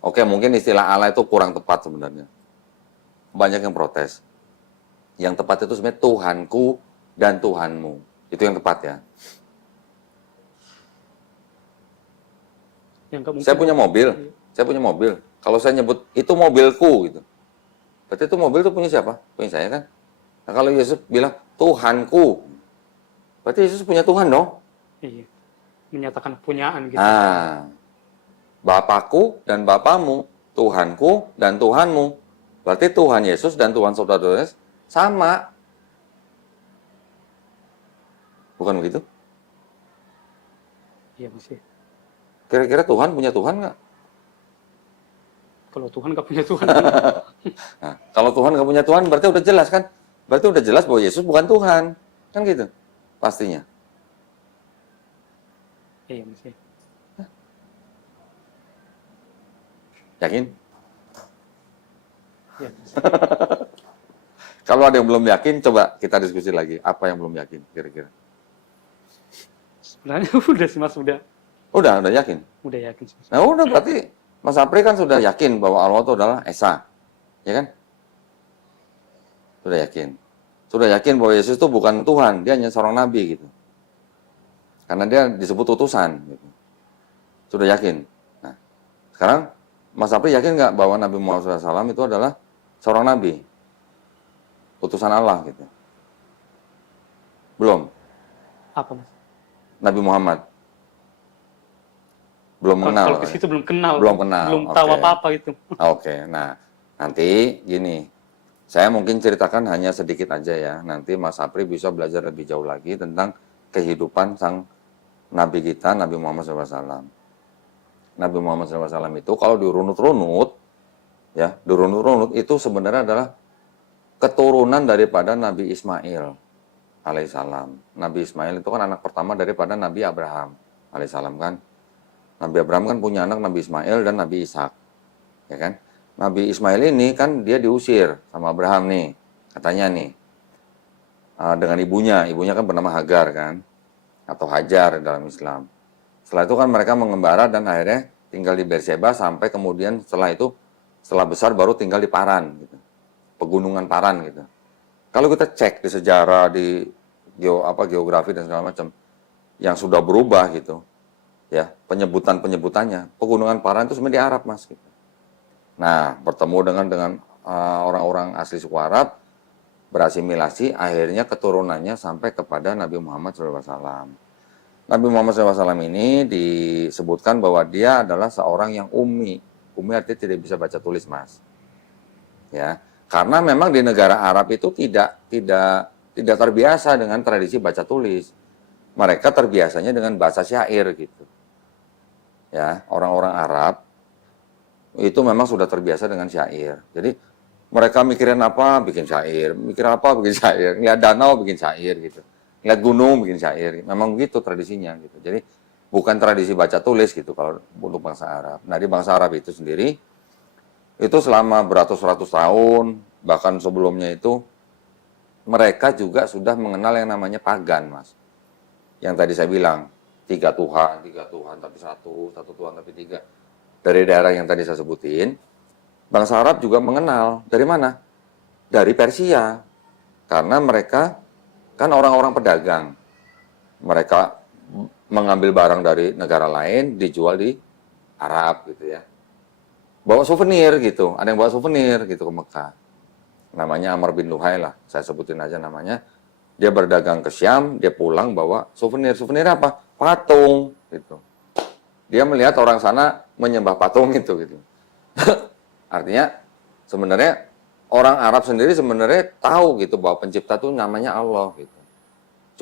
Oke, mungkin istilah Allah itu kurang tepat sebenarnya. Banyak yang protes. Yang tepat itu sebenarnya Tuhanku dan Tuhanmu. Itu yang tepat ya. Yang Saya punya mobil. Kalau saya nyebut itu mobilku gitu, berarti itu mobil itu punya siapa? Punya saya kan? Nah, kalau Yesus bilang Tuhanku, berarti Yesus punya Tuhan dong. Iya. Menyatakan kepunyaan gitu. Nah, Bapakku dan Bapamu, Tuhanku dan Tuhanmu. Berarti Tuhan Yesus dan Tuhan saudara sama. Bukan begitu? Iya Mas ya. Kira-kira Tuhan punya Tuhan nggak? Kalau Tuhan nggak punya Tuhan. Nah, kalau Tuhan nggak punya Tuhan, berarti udah jelas kan? Berarti udah jelas bahwa Yesus bukan Tuhan. Kan gitu? Pastinya. Iya Mas ya. Yakin? Iya Mas. Kalau ada yang belum yakin, coba kita diskusi lagi. Apa yang belum yakin, kira-kira? Sebenarnya udah sih Mas, Udah yakin? udah yakin sih Mas. Nah, udah berarti Mas Apri kan sudah yakin bahwa Allah itu adalah Esa. Ya kan? Sudah yakin. Sudah yakin bahwa Yesus itu bukan Tuhan, dia hanya seorang nabi gitu. Karena dia disebut utusan gitu. Sudah yakin. Nah, sekarang Mas Apri yakin nggak bahwa Nabi Muhammad SAW itu adalah seorang nabi? Utusan Allah gitu. Belum. Apa Mas? Nabi Muhammad. Belum mengenal. Kalau ke situ belum kenal. Belum kenal. Belum tahu Oke. apa-apa itu. Oke, nah nanti gini, saya mungkin ceritakan hanya sedikit aja ya. Nanti Mas Apri bisa belajar lebih jauh lagi tentang kehidupan sang Nabi kita, Nabi Muhammad SAW. Nabi Muhammad SAW itu kalau dirunut-runut, ya, dirunut-runut itu sebenarnya adalah keturunan daripada Nabi Ismail alaihissalam. Nabi Ismail itu kan anak pertama daripada Nabi Abraham alaihissalam kan. Nabi Abraham kan punya anak Nabi Ismail dan Nabi Ishak, ya kan? Nabi Ismail ini kan dia diusir sama Abraham nih, katanya nih, dengan ibunya kan bernama Hagar kan, atau Hajar dalam Islam. Setelah itu kan mereka mengembara dan akhirnya tinggal di Beersheba sampai kemudian setelah itu, setelah besar baru tinggal di Paran, gitu. Pegunungan Paran gitu. Kalau kita cek di sejarah, di geografi dan segala macam, yang sudah berubah gitu, ya penyebutannya, pegunungan Paran itu sebenarnya di Arab Mas. Gitu. Nah, bertemu dengan orang-orang asli suku Arab, berasimilasi, akhirnya keturunannya sampai kepada Nabi Muhammad SAW. Nabi Muhammad SAW ini disebutkan bahwa dia adalah seorang yang ummi. Ummi artinya tidak bisa baca tulis Mas. Ya, karena memang di negara Arab itu tidak terbiasa dengan tradisi baca tulis. Mereka terbiasanya dengan bahasa syair gitu. Ya, orang-orang Arab itu memang sudah terbiasa dengan syair. Jadi mereka mikirin apa, bikin syair. Mikir apa, bikin syair. Lihat danau, bikin syair gitu. Lihat gunung, bikin syair. Memang gitu tradisinya gitu. Jadi bukan tradisi baca tulis gitu kalau untuk bangsa Arab. Nah, di bangsa Arab itu sendiri, itu selama beratus-ratus tahun, bahkan sebelumnya itu, mereka juga sudah mengenal yang namanya pagan, Mas. Yang tadi saya bilang, tiga Tuhan, tapi satu Tuhan, tapi tiga. Dari daerah yang tadi saya sebutin, bangsa Arab juga mengenal. Dari mana? Dari Persia. Karena mereka kan orang-orang pedagang. Mereka mengambil barang dari negara lain, dijual di Arab gitu ya. Bawa souvenir gitu, ada yang bawa souvenir gitu ke Mekah. Namanya Amr bin Luhai lah, saya sebutin aja namanya. Dia berdagang ke Syam, dia pulang bawa souvenir. Souvenir apa? Patung gitu. Dia melihat orang sana menyembah patung itu gitu. Artinya sebenarnya orang Arab sendiri sebenarnya tahu gitu bahwa pencipta itu namanya Allah gitu.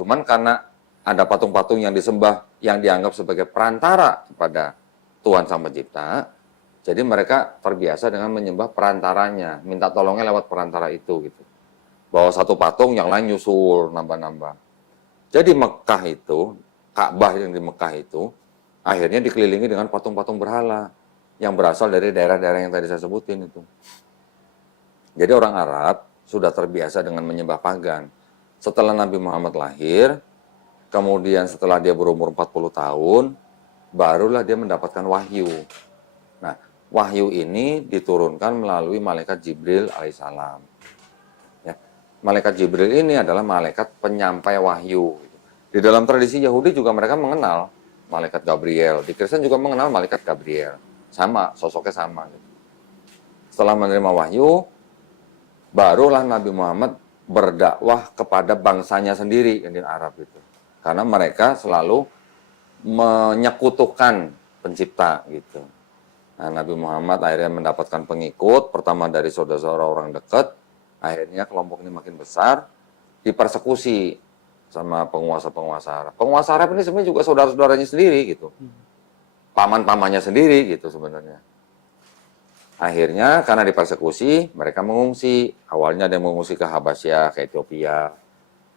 Cuman karena ada patung-patung yang disembah yang dianggap sebagai perantara kepada Tuhan Sang Pencipta, jadi mereka terbiasa dengan menyembah perantaranya, minta tolongnya lewat perantara itu gitu. Bawa satu patung, yang lain nyusul, nambah-nambah. Jadi Mekah itu, Ka'bah yang di Mekah itu, akhirnya dikelilingi dengan patung-patung berhala yang berasal dari daerah-daerah yang tadi saya sebutin itu. Jadi orang Arab sudah terbiasa dengan menyembah pagan. Setelah Nabi Muhammad lahir, kemudian setelah dia berumur 40 tahun, barulah dia mendapatkan wahyu. Nah, wahyu ini diturunkan melalui malaikat Jibril alaihissalam. Malaikat Jibril ini adalah malaikat penyampai wahyu. Di dalam tradisi Yahudi juga mereka mengenal malaikat Gabriel. Di Kristen juga mengenal malaikat Gabriel. Sama, sosoknya sama. Gitu. setelah menerima wahyu, barulah Nabi Muhammad berdakwah kepada bangsanya sendiri yang di Arab itu. Karena mereka selalu menyekutukan pencipta gitu. Nah, Nabi Muhammad akhirnya mendapatkan pengikut, pertama dari saudara-saudara orang dekat, akhirnya kelompok ini makin besar, dipersekusi sama penguasa-penguasa Arab. Penguasa Arab ini sebenarnya juga saudara-saudaranya sendiri gitu. Paman-pamannya sendiri gitu sebenarnya. Akhirnya karena dipersekusi, mereka mengungsi. Awalnya ada yang mengungsi ke Habasyah, ke Ethiopia.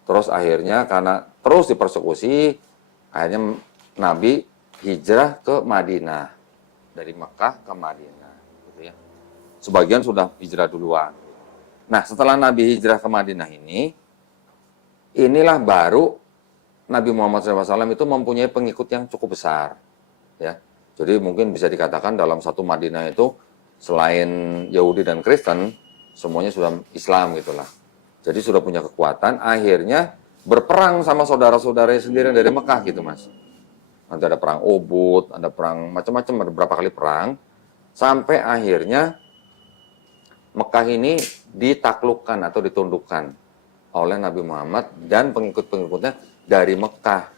Terus akhirnya karena terus dipersekusi, akhirnya Nabi hijrah ke Madinah. Dari Mekah ke Madinah. Gitu ya. Sebagian sudah hijrah duluan. Nah, setelah Nabi hijrah ke Madinah ini, inilah baru Nabi Muhammad SAW itu mempunyai pengikut yang cukup besar. Ya. Jadi mungkin bisa dikatakan dalam satu Madinah itu, selain Yahudi dan Kristen, semuanya sudah Islam gitulah. Jadi sudah punya kekuatan, akhirnya berperang sama saudara-saudaranya sendiri dari Mekah gitu mas. Nanti ada perang Uhud, ada perang macam-macam, ada beberapa kali perang. Sampai akhirnya Mekah ini ditaklukkan atau ditundukkan oleh Nabi Muhammad dan pengikut-pengikutnya dari Mekah.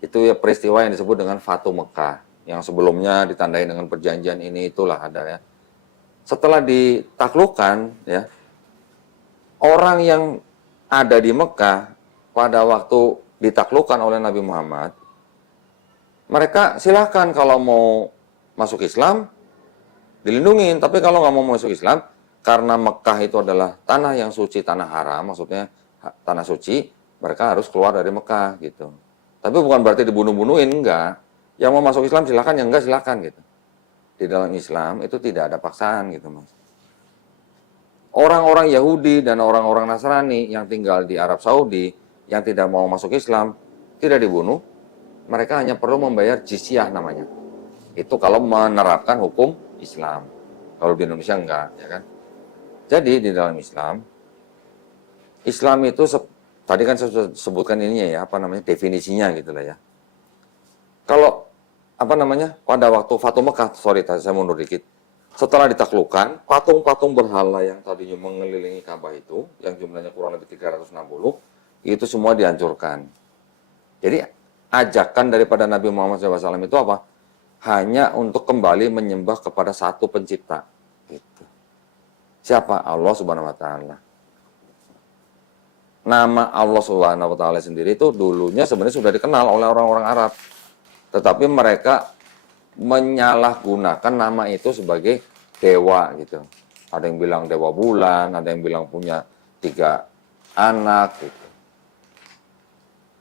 Itu ya peristiwa yang disebut dengan Fatu Mekah. Yang sebelumnya ditandai dengan perjanjian ini itulah ada ya. Setelah ditaklukkan ya, orang yang ada di Mekah pada waktu ditaklukkan oleh Nabi Muhammad, mereka silahkan kalau mau masuk Islam dilindungin, tapi kalau nggak mau masuk Islam, karena Mekah itu adalah tanah yang suci, tanah haram, maksudnya tanah suci, mereka harus keluar dari Mekah gitu. Tapi bukan berarti dibunuh-bunuhin, enggak. Yang mau masuk Islam silakan, yang enggak silakan gitu. Di dalam Islam itu tidak ada paksaan gitu mas. Orang-orang Yahudi dan orang-orang Nasrani yang tinggal di Arab Saudi yang tidak mau masuk Islam tidak dibunuh, mereka hanya perlu membayar jizyah namanya. Itu kalau menerapkan hukum Islam. Kalau di Indonesia enggak, ya kan? Jadi di dalam Islam, Islam itu tadi kan saya sudah sebutkan ininya ya, apa namanya definisinya gitu lah ya. Kalau apa namanya pada waktu Fatu Mekah, sorry saya mundur dikit. Setelah ditaklukkan, patung-patung berhala yang tadinya mengelilingi Ka'bah itu, yang jumlahnya kurang lebih 360, itu semua dihancurkan. Jadi ajakan daripada Nabi Muhammad SAW itu apa? Hanya untuk kembali menyembah kepada satu pencipta. Gitu. Siapa? Allah Subhanahu Wa Taala. Nama Allah Subhanahu Wa Taala sendiri itu dulunya sebenarnya sudah dikenal oleh orang-orang Arab. Tetapi mereka menyalahgunakan nama itu sebagai dewa gitu. Ada yang bilang dewa bulan, ada yang bilang punya 3 anak gitu.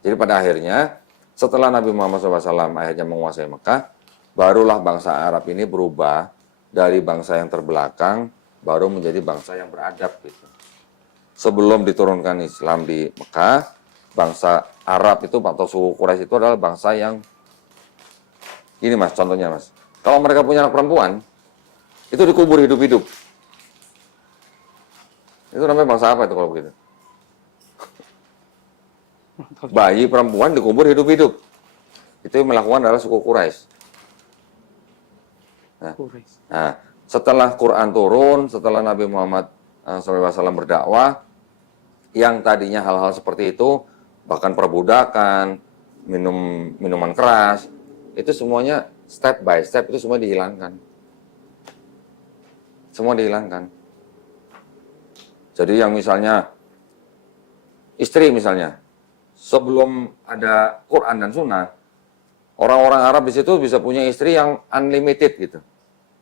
Jadi pada akhirnya setelah Nabi Muhammad SAW akhirnya menguasai Mekah, barulah bangsa Arab ini berubah dari bangsa yang terbelakang baru menjadi bangsa yang beradab gitu. Sebelum diturunkan Islam di Mekah, bangsa Arab itu atau suku Quraisy itu adalah bangsa yang ini mas, contohnya mas. Kalau mereka punya anak perempuan, itu dikubur hidup-hidup. Itu namanya bangsa apa itu kalau begitu? Bayi perempuan dikubur hidup-hidup. Itu yang melakukan adalah suku Quraisy. Nah, setelah Quran turun, setelah Nabi Muhammad SAW berdakwah, yang tadinya hal-hal seperti itu, bahkan perbudakan, minuman keras, itu semuanya step by step itu semua dihilangkan. Semua dihilangkan. Jadi yang misalnya istri misalnya, sebelum ada Quran dan Sunnah, orang-orang Arab di situ bisa punya istri yang unlimited gitu.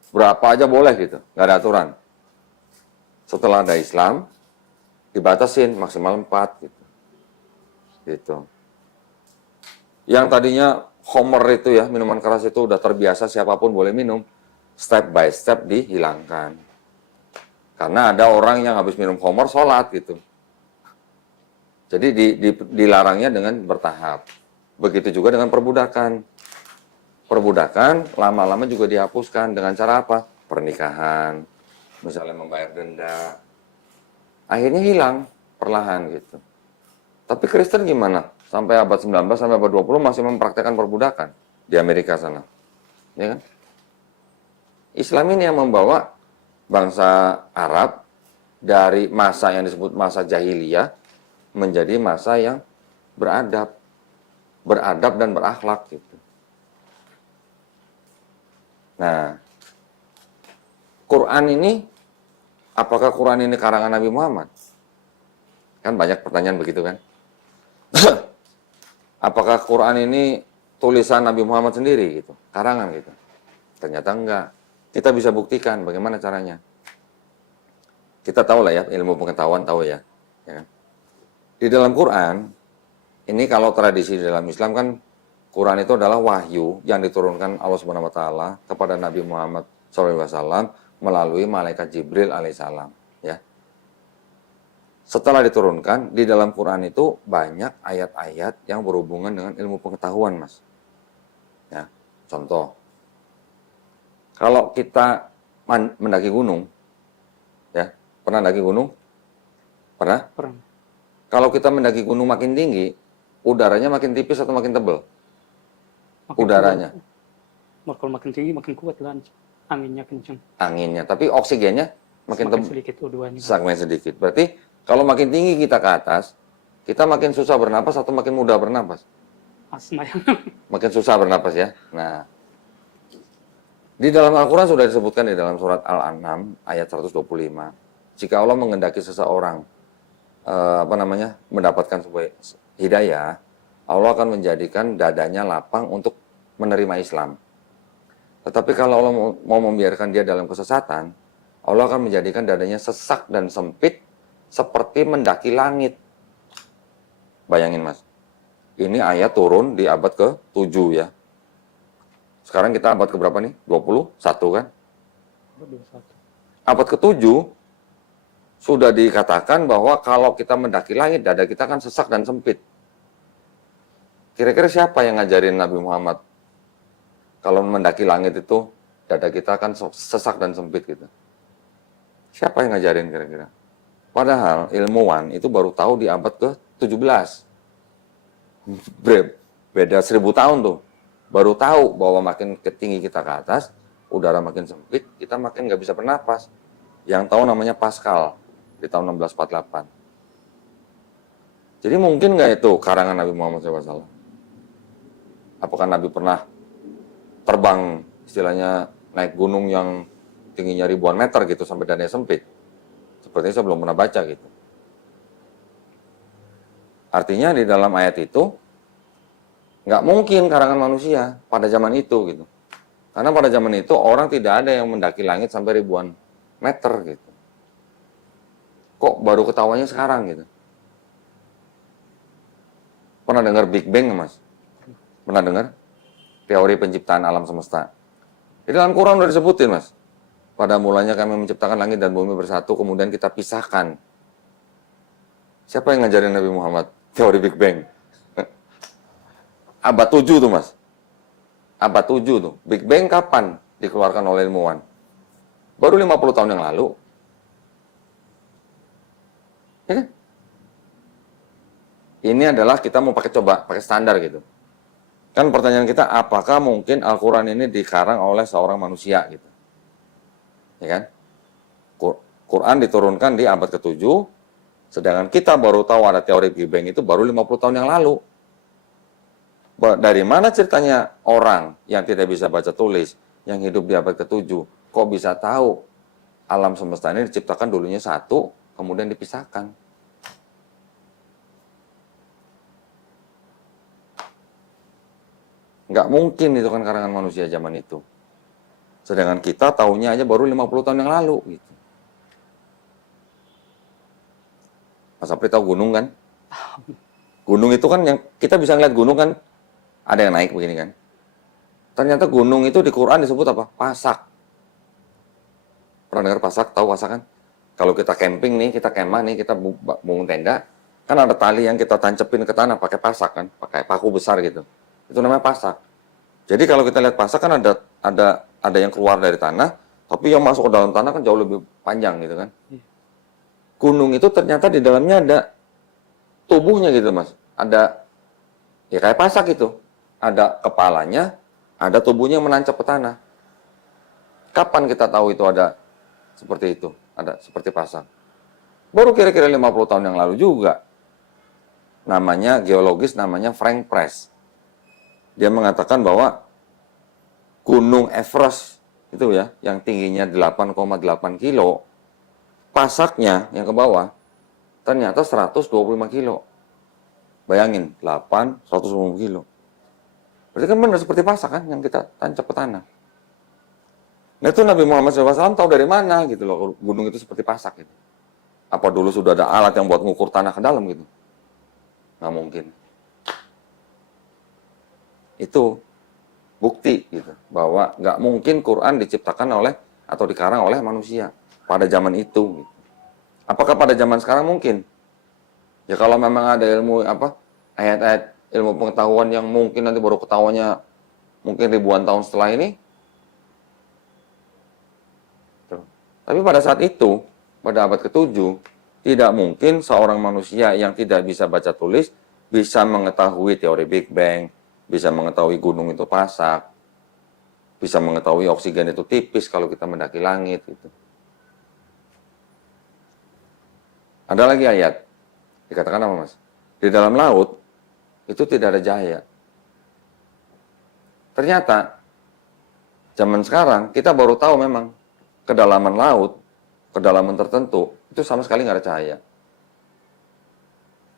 Berapa aja boleh gitu, nggak ada aturan. Setelah ada Islam, dibatasin maksimal 4 gitu. Gitu. Yang tadinya Homer itu ya, minuman keras itu udah terbiasa siapapun boleh minum, step by step dihilangkan. Karena ada orang yang habis minum Homer sholat gitu. Jadi dilarangnya dengan bertahap. Begitu juga dengan perbudakan. Perbudakan lama-lama juga dihapuskan dengan cara apa? Pernikahan, misalnya membayar denda. Akhirnya hilang perlahan gitu. Tapi Kristen gimana? Sampai abad 19 sampai abad 20 masih mempraktekkan perbudakan di Amerika sana. Ya kan? Islam ini yang membawa bangsa Arab dari masa yang disebut masa jahiliyah menjadi masa yang beradab, dan berakhlak gitu. Nah, Quran ini, apakah Quran ini karangan Nabi Muhammad? Kan banyak pertanyaan begitu kan? Apakah Quran ini tulisan Nabi Muhammad sendiri gitu, karangan gitu? Ternyata enggak. Kita bisa buktikan bagaimana caranya. Kita tahu lah ya, ilmu pengetahuan tahu ya. Ya kan? Di dalam Quran, ini kalau tradisi di dalam Islam kan, Quran itu adalah wahyu yang diturunkan Allah Subhanahu Wa Taala kepada Nabi Muhammad SAW melalui malaikat Jibril alaihissalam. Ya. Setelah diturunkan, di dalam Quran itu banyak ayat-ayat yang berhubungan dengan ilmu pengetahuan, Mas. Ya, contoh, kalau kita mendaki gunung, ya, pernah mendaki gunung? Pernah? Pernah. Kalau kita mendaki gunung makin tinggi, udaranya makin tipis atau makin tebal? Makin Udaranya. kuat. Kalau makin tinggi makin kuat lah, anginnya kencang. Anginnya, tapi oksigennya makin Semakin sedikit O2-nya. semakin sedikit. Berarti kalau makin tinggi kita ke atas, kita makin susah bernapas atau makin mudah bernapas? Asma ya. Makin susah bernapas ya. Nah, di dalam Al-Quran sudah disebutkan di dalam surat Al-An'am ayat 125. Jika Allah mengendaki seseorang mendapatkan sebuah hidayah, Allah akan menjadikan dadanya lapang untuk menerima Islam. Tetapi kalau Allah mau membiarkan dia dalam kesesatan, Allah akan menjadikan dadanya sesak dan sempit seperti mendaki langit. Bayangin Mas, ini ayat turun di abad ke-7 ya. Sekarang kita abad ke berapa nih? 21 kan? 21. Abad ke-7 sudah dikatakan bahwa kalau kita mendaki langit, dada kita kan sesak dan sempit. Kira-kira siapa yang ngajarin Nabi Muhammad? Kalau mendaki langit itu, dada kita kan sesak dan sempit gitu. Siapa yang ngajarin kira-kira? Padahal ilmuwan itu baru tahu di abad ke-17. Beda 1000 tahun tuh. Baru tahu bahwa makin tinggi kita ke atas, udara makin sempit, kita makin nggak bisa bernapas. Yang tahu namanya Pascal di tahun 1648. Jadi mungkin nggak itu karangan Nabi Muhammad SAW? Apakah Nabi pernah terbang, istilahnya naik gunung yang tingginya ribuan meter gitu sampai dadanya sempit? Sepertinya saya belum pernah baca gitu. Artinya di dalam ayat itu nggak mungkin karangan manusia pada zaman itu gitu. Karena pada zaman itu orang tidak ada yang mendaki langit sampai ribuan meter gitu. Kok baru ketawanya sekarang gitu? Pernah dengar Big Bang Mas? Pernah dengar? Teori penciptaan alam semesta. Di dalam Quran udah disebutin Mas. Pada mulanya kami menciptakan langit dan bumi bersatu, kemudian kita pisahkan. Siapa yang ngajarin Nabi Muhammad teori Big Bang? Abad 7 tuh Mas. Abad 7 tuh. Big Bang kapan dikeluarkan oleh ilmuwan? Baru 50 tahun yang lalu. Ya kan? Ini adalah kita mau pakai standar gitu. Kan pertanyaan kita, apakah mungkin Al-Quran ini dikarang oleh seorang manusia gitu? Ya kan? Quran diturunkan di abad ke-7, sedangkan kita baru tahu ada teori Big Bang itu baru 50 tahun yang lalu. Dari mana ceritanya orang yang tidak bisa baca tulis, yang hidup di abad ke-7, kok bisa tahu alam semesta ini diciptakan dulunya satu, kemudian dipisahkan? Nggak mungkin itu kan karangan manusia zaman itu. Sedangkan kita tahunya aja baru 50 tahun yang lalu gitu. Mas Apri tahu gunung kan? Gunung itu kan yang kita bisa ngeliat gunung kan ada yang naik begini kan. Ternyata gunung itu di Quran disebut apa? Pasak. Pernah dengar pasak? Tahu pasak kan? Kalau kita camping nih, kita kemah nih, kita bangun tenda, kan ada tali yang kita tancepin ke tanah pakai pasak kan, pakai paku besar gitu. Itu namanya pasak. Jadi kalau kita lihat pasak kan ada yang keluar dari tanah, tapi yang masuk ke dalam tanah kan jauh lebih panjang gitu kan. Gunung itu ternyata di dalamnya ada tubuhnya gitu Mas. Ada ya kayak pasak itu. Ada kepalanya, ada tubuhnya yang menancap ke tanah. Kapan kita tahu itu ada seperti itu, ada seperti pasak. Baru kira-kira 50 tahun yang lalu juga, namanya geologis, namanya Frank Press. Dia mengatakan bahwa Gunung Everest itu ya, yang tingginya 8,8 kilo, pasaknya yang ke bawah ternyata 125 kilo. Bayangin, 125 kilo. Berarti kan benar seperti pasak kan yang kita tancap ke tanah. Nah itu Nabi Muhammad SAW tahu dari mana gitu loh, gunung itu seperti pasak gitu. Apa dulu sudah ada alat yang buat ngukur tanah ke dalam gitu? Nggak mungkin. Itu bukti gitu bahwa nggak mungkin Quran diciptakan oleh atau dikarang oleh manusia pada zaman itu. Gitu. Apakah pada zaman sekarang mungkin? Ya kalau memang ada ilmu ayat-ayat ilmu pengetahuan yang mungkin nanti baru ketahuannya mungkin ribuan tahun setelah ini. Tuh. Tapi pada saat itu, pada abad ke-7, tidak mungkin seorang manusia yang tidak bisa baca tulis bisa mengetahui teori Big Bang, bisa mengetahui gunung itu pasak, bisa mengetahui oksigen itu tipis kalau kita mendaki langit gitu. Ada lagi ayat, dikatakan apa mas? Di dalam laut, itu tidak ada cahaya. Ternyata, zaman sekarang, kita baru tahu memang, kedalaman laut, kedalaman tertentu, itu sama sekali nggak ada cahaya.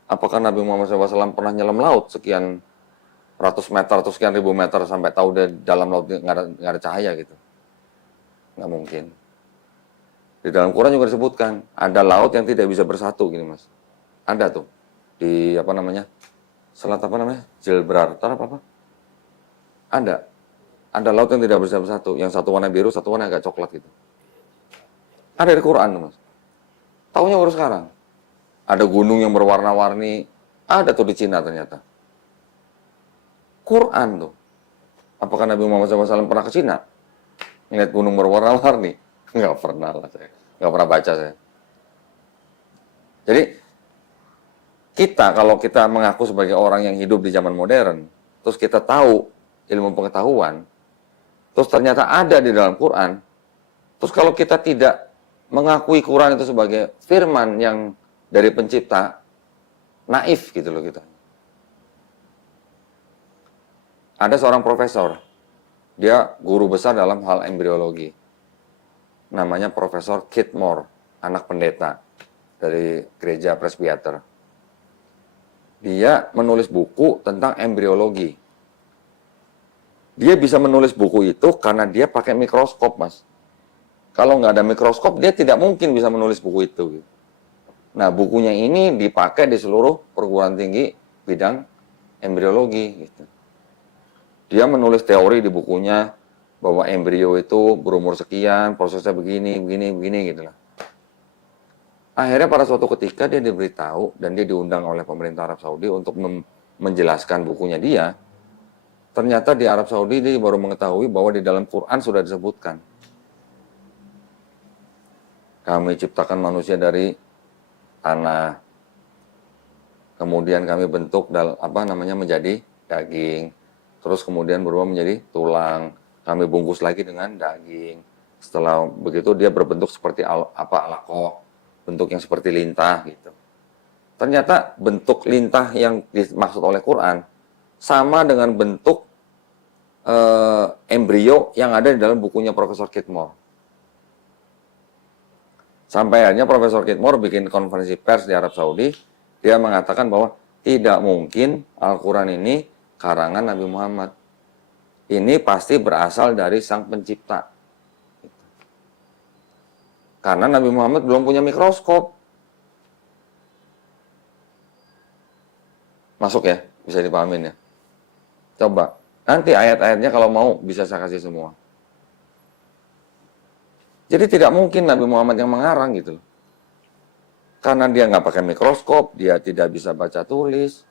Apakah Nabi Muhammad SAW pernah nyelam laut sekian ratus meter atau sekian ribu meter sampai tahu di dalam laut nggak ada cahaya gitu? Nggak mungkin. Di dalam Quran juga disebutkan, ada laut yang tidak bisa bersatu gini mas. Ada tuh, di selat Gibraltar apa? Ada laut yang tidak bisa bersatu, yang satu warna biru, satu warna agak coklat gitu. Ada di Quran tuh mas. Taunya baru sekarang. Ada gunung yang berwarna-warni, ada tuh di Cina ternyata. Quran tuh. Apakah Nabi Muhammad SAW pernah ke Cina? Ngeliat gunung berwarna-warni? Nggak pernah lah saya. Nggak pernah baca saya. Jadi, kalau kita mengaku sebagai orang yang hidup di zaman modern, terus kita tahu ilmu pengetahuan, terus ternyata ada di dalam Quran, terus kalau kita tidak mengakui Quran itu sebagai firman yang dari pencipta, naif gitu loh kita. Ada seorang profesor, dia guru besar dalam hal embriologi. Namanya Profesor Keith Moore, anak pendeta dari gereja Presbyter. Dia menulis buku tentang embriologi. Dia bisa menulis buku itu karena dia pakai mikroskop, mas. Kalau nggak ada mikroskop, dia tidak mungkin bisa menulis buku itu. Nah, bukunya ini dipakai di seluruh perguruan tinggi bidang embriologi. Gitu. Dia menulis teori di bukunya bahwa embrio itu berumur sekian, prosesnya begini gitu lah. Akhirnya pada suatu ketika dia diberitahu dan dia diundang oleh pemerintah Arab Saudi untuk menjelaskan bukunya dia. Ternyata di Arab Saudi dia baru mengetahui bahwa di dalam Quran sudah disebutkan. Kami ciptakan manusia dari tanah. Kemudian kami bentuk menjadi daging. Terus kemudian berubah menjadi tulang. Kami bungkus lagi dengan daging. Setelah begitu dia berbentuk seperti alaqah, bentuk yang seperti lintah gitu. Ternyata bentuk lintah yang dimaksud oleh Quran sama dengan bentuk embrio yang ada di dalam bukunya Profesor Keith Moore. Sampai akhirnya Profesor Keith Moore bikin konferensi pers di Arab Saudi, dia mengatakan bahwa tidak mungkin Al-Quran ini karangan Nabi Muhammad. Ini pasti berasal dari Sang Pencipta. Karena Nabi Muhammad belum punya mikroskop. Masuk ya? Bisa dipahamin ya? Coba. Nanti ayat-ayatnya kalau mau bisa saya kasih semua. Jadi tidak mungkin Nabi Muhammad yang mengarang gitu. Karena dia nggak pakai mikroskop, dia tidak bisa baca tulis,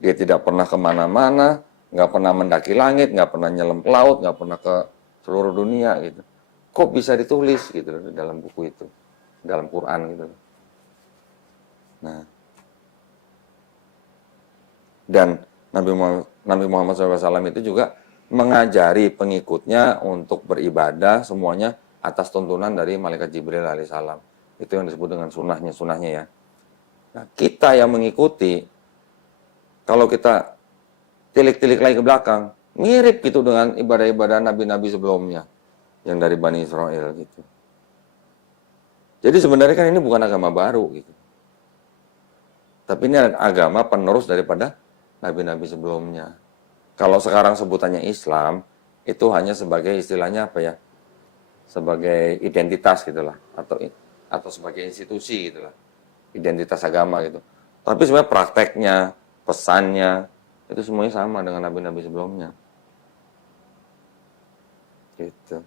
dia tidak pernah kemana-mana, nggak pernah mendaki langit, nggak pernah nyelam ke laut, nggak pernah ke seluruh dunia gitu. Kok bisa ditulis gitu dalam buku itu, dalam Quran gitu. Nah, dan Nabi Muhammad SAW itu juga mengajari pengikutnya untuk beribadah semuanya atas tuntunan dari malaikat Jibril alaihissalam. Itu yang disebut dengan sunnahnya ya. Nah, kita yang mengikuti, kalau kita tilik-tilik lagi ke belakang, mirip gitu dengan ibadah-ibadah nabi-nabi sebelumnya yang dari Bani Israel gitu. Jadi sebenarnya kan ini bukan agama baru gitu. Tapi ini agama penerus daripada nabi-nabi sebelumnya. Kalau sekarang sebutannya Islam, itu hanya sebagai istilahnya apa ya? Sebagai identitas gitulah, atau sebagai institusi gitulah. Identitas agama gitu. Tapi sebenarnya prakteknya, pesannya, itu semuanya sama dengan nabi-nabi sebelumnya. Gitu.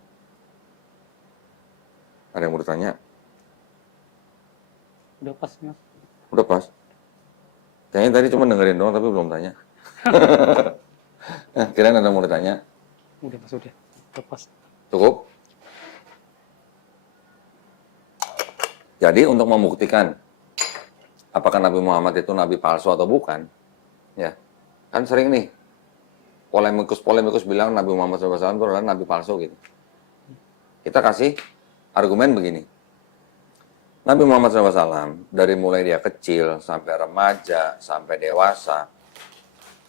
Ada yang mau ditanya? Udah pas, Mas. Udah pas. Kayaknya tadi cuma dengerin doang tapi belum tanya. Kirain ada yang mau ditanya? Udah, Mas, udah. Udah pas. Cukup? Jadi untuk membuktikan apakah Nabi Muhammad itu nabi palsu atau bukan, ya kan sering nih polemikus bilang Nabi Muhammad SAW itu adalah nabi palsu gitu. Kita kasih argumen begini. Nabi Muhammad SAW dari mulai dia kecil sampai remaja, sampai dewasa,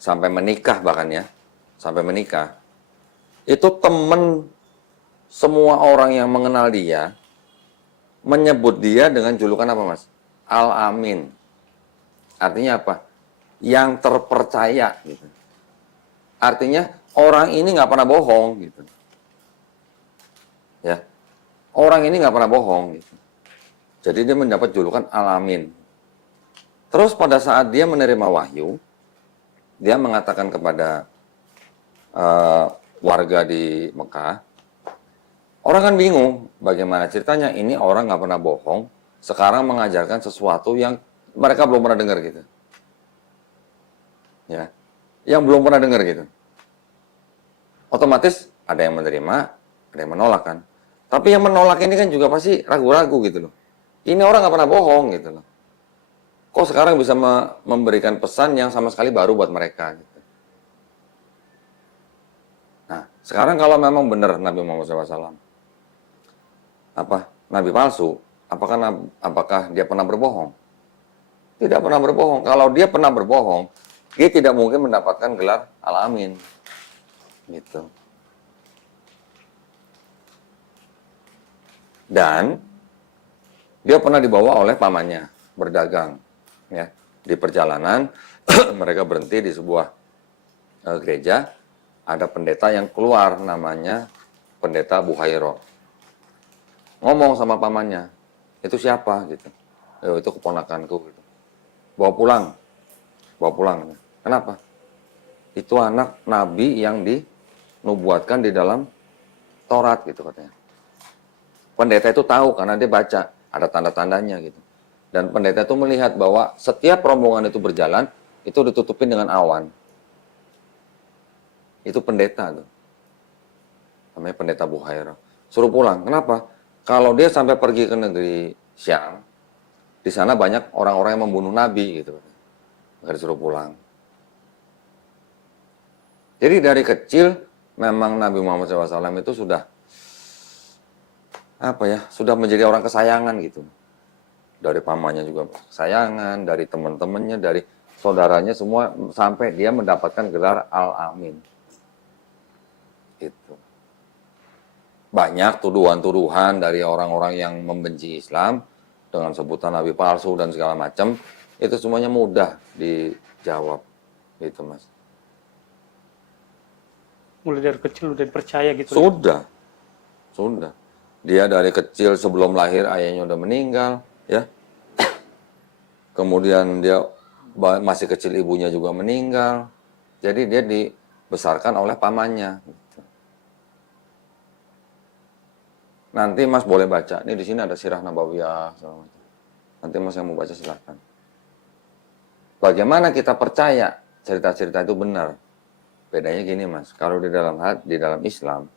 sampai menikah bahkan ya, sampai menikah, itu temen semua orang yang mengenal dia menyebut dia dengan julukan apa, Mas? Al-Amin. Artinya apa? Yang terpercaya gitu. Artinya orang ini nggak pernah bohong gitu. Ya. Orang ini nggak pernah bohong gitu. Jadi dia mendapat julukan Al-Amin. Terus pada saat dia menerima wahyu, dia mengatakan kepada warga di Mekah, orang kan bingung bagaimana ceritanya ini orang nggak pernah bohong, sekarang mengajarkan sesuatu yang mereka belum pernah dengar gitu. Ya, yang belum pernah dengar gitu. Otomatis ada yang menerima, ada yang menolak kan. Tapi yang menolak ini kan juga pasti ragu-ragu gitu loh. Ini orang nggak pernah bohong gitu loh. Kok sekarang bisa memberikan pesan yang sama sekali baru buat mereka gitu. Nah, sekarang kalau memang benar Nabi Muhammad SAW nabi palsu, apakah dia pernah berbohong? Tidak pernah berbohong. Kalau dia pernah berbohong, dia tidak mungkin mendapatkan gelar Al-Amin. Gitu. Dan dia pernah dibawa oleh pamannya berdagang, ya. Di perjalanan mereka berhenti di sebuah gereja, ada pendeta yang keluar namanya pendeta Buhairo. Ngomong sama pamannya, itu siapa gitu. Itu keponakanku gitu. Bawa pulang. Kenapa? Itu anak nabi yang dinubuatkan di dalam Taurat gitu katanya. Pendeta itu tahu karena dia baca, ada tanda-tandanya gitu. Dan pendeta itu melihat bahwa setiap rombongan itu berjalan, itu ditutupin dengan awan. Itu pendeta tuh. Namanya pendeta Buhaira. Suruh pulang. Kenapa? Kalau dia sampai pergi ke negeri Syam, di sana banyak orang-orang yang membunuh nabi gitu. Maka disuruh pulang. Jadi dari kecil memang Nabi Muhammad SAW itu sudah sudah menjadi orang kesayangan gitu. Dari pamannya juga kesayangan, dari teman-temannya, dari saudaranya semua sampai dia mendapatkan gelar Al-Amin. Gitu. Banyak tuduhan-tuduhan dari orang-orang yang membenci Islam dengan sebutan nabi palsu dan segala macam, itu semuanya mudah dijawab. Gitu, Mas. Mulai dari kecil udah dipercaya gitu. Sudah. Dia dari kecil sebelum lahir ayahnya udah meninggal, ya. Kemudian dia masih kecil ibunya juga meninggal. Jadi dia dibesarkan oleh pamannya. Gitu. Nanti Mas boleh baca. Ini di sini ada Sirah Nabawiyah. Nanti Mas yang mau baca silakan. Bagaimana kita percaya cerita-cerita itu benar? Bedanya gini Mas. Kalau di dalam Islam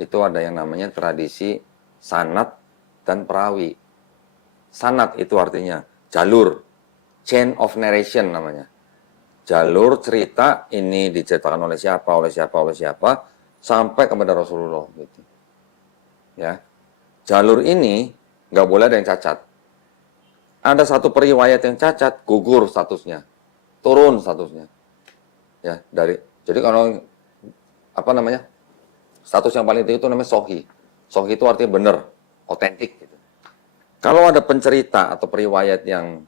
itu ada yang namanya tradisi sanad dan perawi. Sanad itu artinya jalur, chain of narration namanya. Jalur cerita ini diceritakan oleh siapa sampai kepada Rasulullah gitu. Ya. jalur ini nggak boleh ada yang cacat. Ada satu periwayat yang cacat, gugur statusnya, turun statusnya. Ya, jadi kalau apa namanya, status yang paling tinggi itu namanya sohi. Sohi itu artinya benar, otentik. Gitu. Kalau ada pencerita atau periwayat yang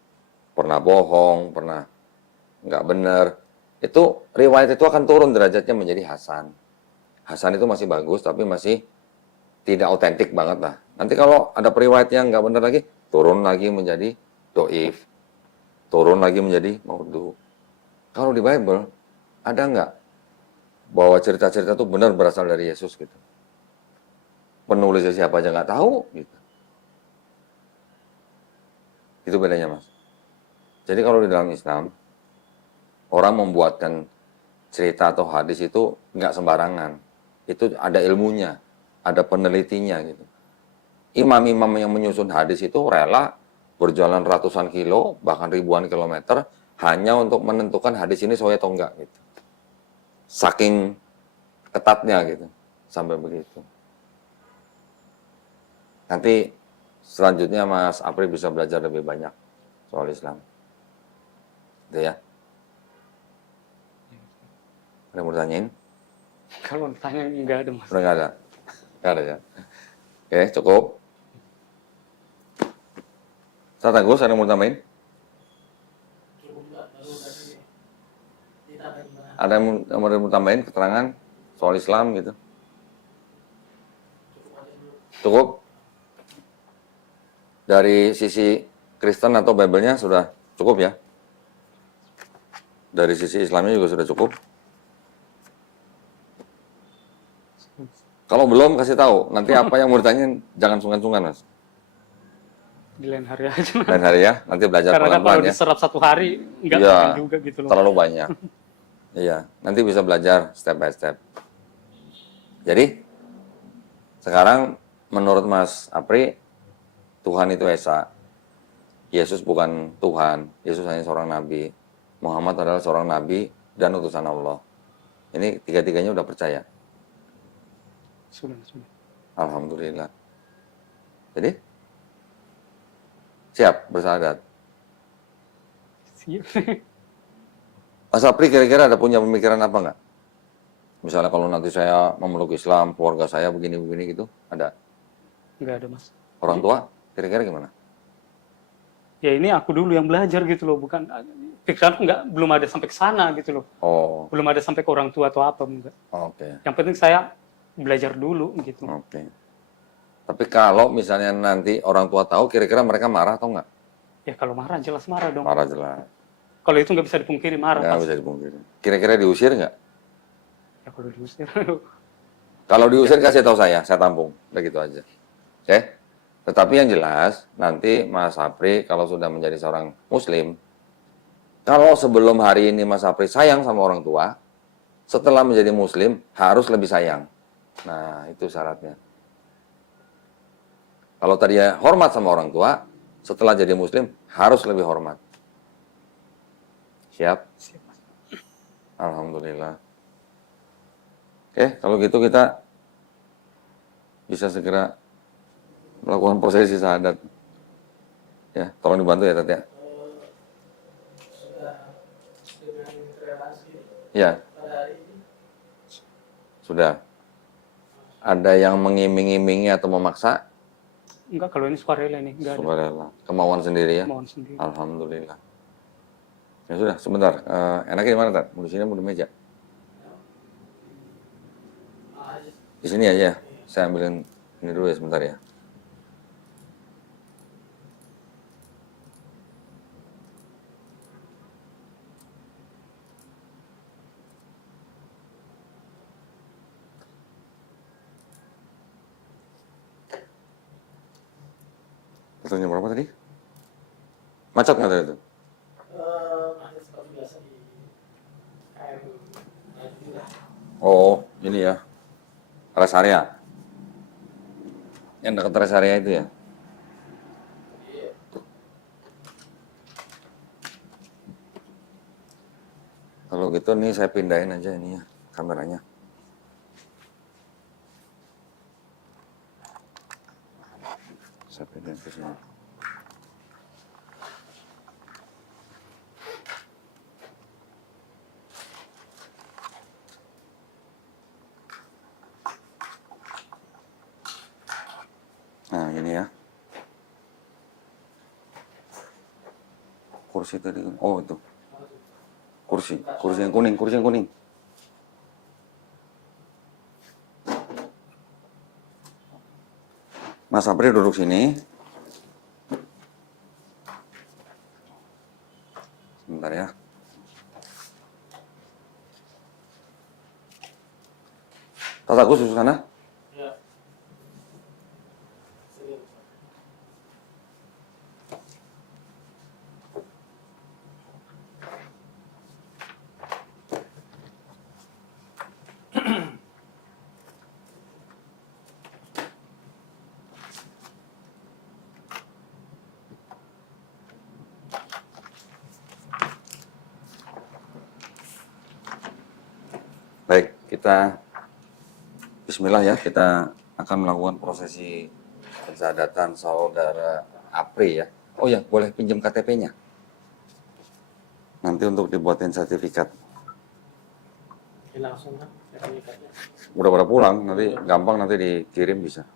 pernah bohong, pernah nggak benar, itu riwayat itu akan turun derajatnya menjadi hasan. Hasan itu masih bagus, tapi masih tidak otentik banget lah. Nanti kalau ada periwayat yang nggak benar lagi, turun lagi menjadi doif, turun lagi menjadi maudhu. Kalau di Bible, ada nggak bahwa cerita-cerita itu benar berasal dari Yesus gitu? Penulisnya siapa aja nggak tahu gitu. Itu bedanya, Mas. Jadi kalau di dalam Islam, orang membuatkan cerita atau hadis itu nggak sembarangan. Itu ada ilmunya, ada penelitinya gitu. Imam-imam yang menyusun hadis itu rela berjalan ratusan kilo, bahkan ribuan kilometer, hanya untuk menentukan hadis ini sesuai atau enggak gitu. Saking ketatnya gitu, sampai begitu. Nanti selanjutnya Mas Apri bisa belajar lebih banyak soal Islam. Gitu ya. Ada yang mau tanyain? Kalau tanya nggak ada Mas. Udah nggak ada? Nggak ada ya? Oke, cukup. Ustaz Agus, ada yang mau tambahin? Ada yang mau tambahin keterangan soal Islam gitu? Cukup? Dari sisi Kristen atau Bible-nya sudah cukup ya? Dari sisi Islamnya juga sudah cukup? Kalau belum, kasih tahu. Nanti apa yang mau ditanyain, jangan sungkan-sungkan, Mas. Di lain hari aja. Lain hari ya, nanti belajar Karena kan kalau pelan-pelan ya. diserap satu hari nggak Iya, makan juga gitu loh. terlalu banyak. Iya, nanti bisa belajar step by step. Jadi, sekarang menurut Mas Apri, Tuhan itu Esa. Yesus bukan Tuhan, Yesus hanya seorang nabi. Muhammad adalah seorang nabi dan utusan Allah. Ini tiga-tiganya udah percaya. Sudah. Alhamdulillah. Jadi, siap bersahadat. Siap. Mas Apri kira-kira ada punya pemikiran apa nggak? Misalnya kalau nanti saya memeluk Islam, keluarga saya begini-begini gitu, ada? Nggak ada Mas. Orang tua, kira-kira gimana? Ya ini aku dulu yang belajar gitu loh, bukan pikiranku belum ada sampai ke sana gitu loh. Oh, Belum ada sampai ke orang tua atau apa enggak. oke. Yang penting saya belajar dulu gitu. Oke. Tapi kalau misalnya nanti orang tua tahu, kira-kira mereka marah atau nggak? Ya kalau marah jelas marah dong. Marah jelas. Kalau itu nggak bisa dipungkiri marah Nggak pasti. bisa dipungkiri. Kira-kira diusir nggak? Ya kalau diusir. Kalau diusir kasih tahu saya tampung. Udah gitu aja. Oke? Tetapi yang jelas, nanti Mas Apri kalau sudah menjadi seorang Muslim, kalau sebelum hari ini Mas Apri sayang sama orang tua, setelah menjadi Muslim harus lebih sayang. Nah, itu syaratnya. Kalau tadi ya hormat sama orang tua, setelah jadi Muslim harus lebih hormat. Siap? Siap, Mas. Alhamdulillah. Oke, kalau gitu kita bisa segera melakukan prosesi syahadat. Ya, tolong dibantu ya, Tat ya. Sudah dengan relasi Ya, pada hari ini sudah. Ada yang mengiming-imingi atau memaksa? Enggak, kalau ini sukarela nih, enggak ada. Sukarela. Kemauan sendiri ya? Mohon sendiri. Alhamdulillah. Ya sudah, sebentar. Enaknya di mana, Tat? Mau di sini, mau di meja? Di sini aja. Saya ambilin ini dulu ya, sebentar ya. Pertanyaan berapa tadi? Macet nggak tadi itu? masih seperti biasa di KM juga. Oh, ini ya. Rest area. Yang dekat rest area itu ya? Kalau gitu nih saya pindahin aja ini ya, kameranya. Bismillah. Nah, ini ya. Kursi tadi. Oh, itu. Kursi yang kuning, kursi yang kuning. Mas Apri duduk sini. Sebentar ya. Tataku susu sana. Ya. Sini. Baik, kita Bismillah ya, kita akan melakukan prosesi pensyahadatan saudara Apri ya. Oh ya, boleh pinjam KTP-nya. Nanti untuk dibuatin sertifikat. Ini langsung kan sertifikatnya. Udah pada pulang, nanti gampang nanti dikirim bisa.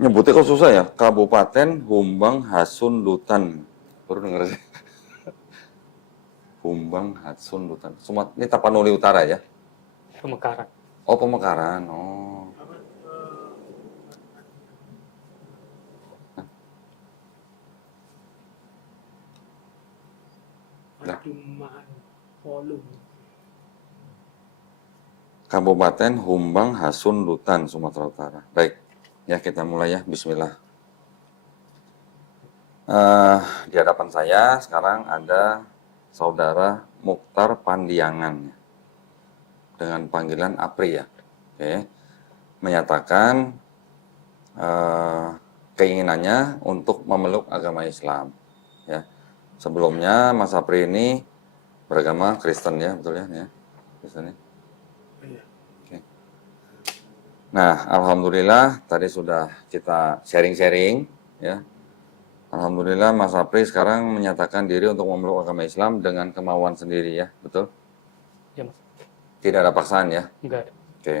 Nyebutnya kok susah ya? Kabupaten Humbang Hasundutan. Baru denger sih. Humbang Hasundutan. Ini Tapanuli Utara ya? Pemekaran. Oh, Pemekaran. Oh. Perjumpaan volume. Kabupaten Humbang Hasundutan, Sumatera Utara. Baik, ya kita mulai ya. Bismillah. Di hadapan saya sekarang ada saudara Mukhtar Pandiangan dengan panggilan Apri ya. Oke. Menyatakan keinginannya untuk memeluk agama Islam. Ya. Sebelumnya Mas Apri ini beragama Kristen ya, betul ya? Kristen ya. Iya. Oke. Nah, alhamdulillah tadi sudah kita sharing-sharing ya. Alhamdulillah Mas Apri sekarang menyatakan diri untuk memeluk agama Islam dengan kemauan sendiri ya, betul? Ya, Mas. Tidak ada paksaan ya? Enggak ada. Oke.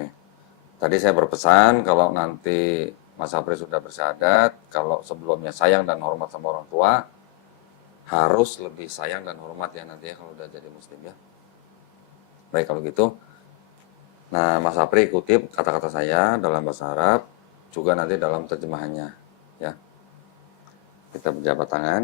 Tadi saya berpesan kalau nanti Mas Apri sudah bersyahadat, kalau sebelumnya sayang dan hormat sama orang tua, harus lebih sayang dan hormat ya nanti ya kalau udah jadi muslim ya. Baik kalau gitu. Nah, Mas Apri kutip kata-kata saya dalam bahasa Arab, juga nanti dalam terjemahannya ya. Kita berjabat tangan.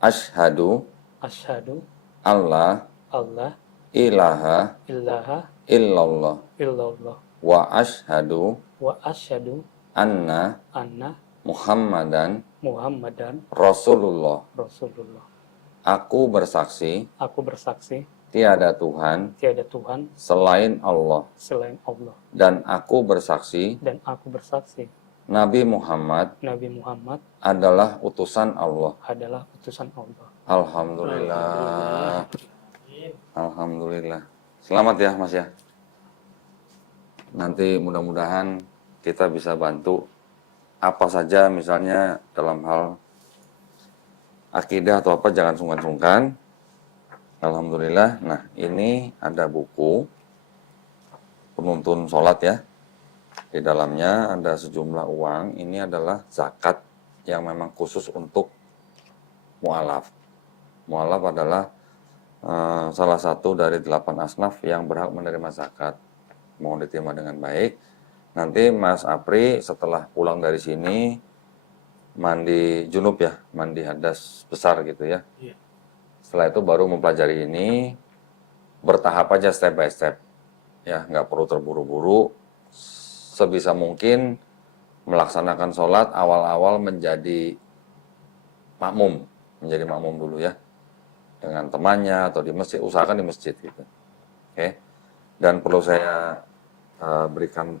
Asyhadu Asyhadu Allah Allah ilaha ilaha illallah illallah wa asyhadu wa asyhadu anna anna Muhammadan Muhammadan Rasulullah. Rasulullah. Aku bersaksi Aku bersaksi tiada Tuhan tiada Tuhan selain Allah, selain Allah, dan aku bersaksi dan aku bersaksi Nabi Muhammad Nabi Muhammad adalah utusan Allah. adalah utusan Allah. Alhamdulillah. Alhamdulillah. Selamat ya Mas ya. Nanti mudah-mudahan kita bisa bantu apa saja misalnya dalam hal akidah atau apa jangan sungkan-sungkan. Alhamdulillah. Nah ini ada buku penuntun sholat ya. Di dalamnya ada sejumlah uang. Ini adalah zakat yang memang khusus untuk mu'alaf. Mu'alaf adalah salah satu dari 8 asnaf yang berhak menerima zakat. Mohon diterima dengan baik. Nanti Mas Apri setelah pulang dari sini mandi junub ya, mandi hadas besar gitu ya. Iya. Setelah itu baru mempelajari ini, bertahap aja step by step. Ya, nggak perlu terburu-buru. Sebisa mungkin melaksanakan sholat awal-awal menjadi makmum dulu ya. Dengan temannya atau di masjid, usahakan di masjid gitu. Oke. Dan perlu saya berikan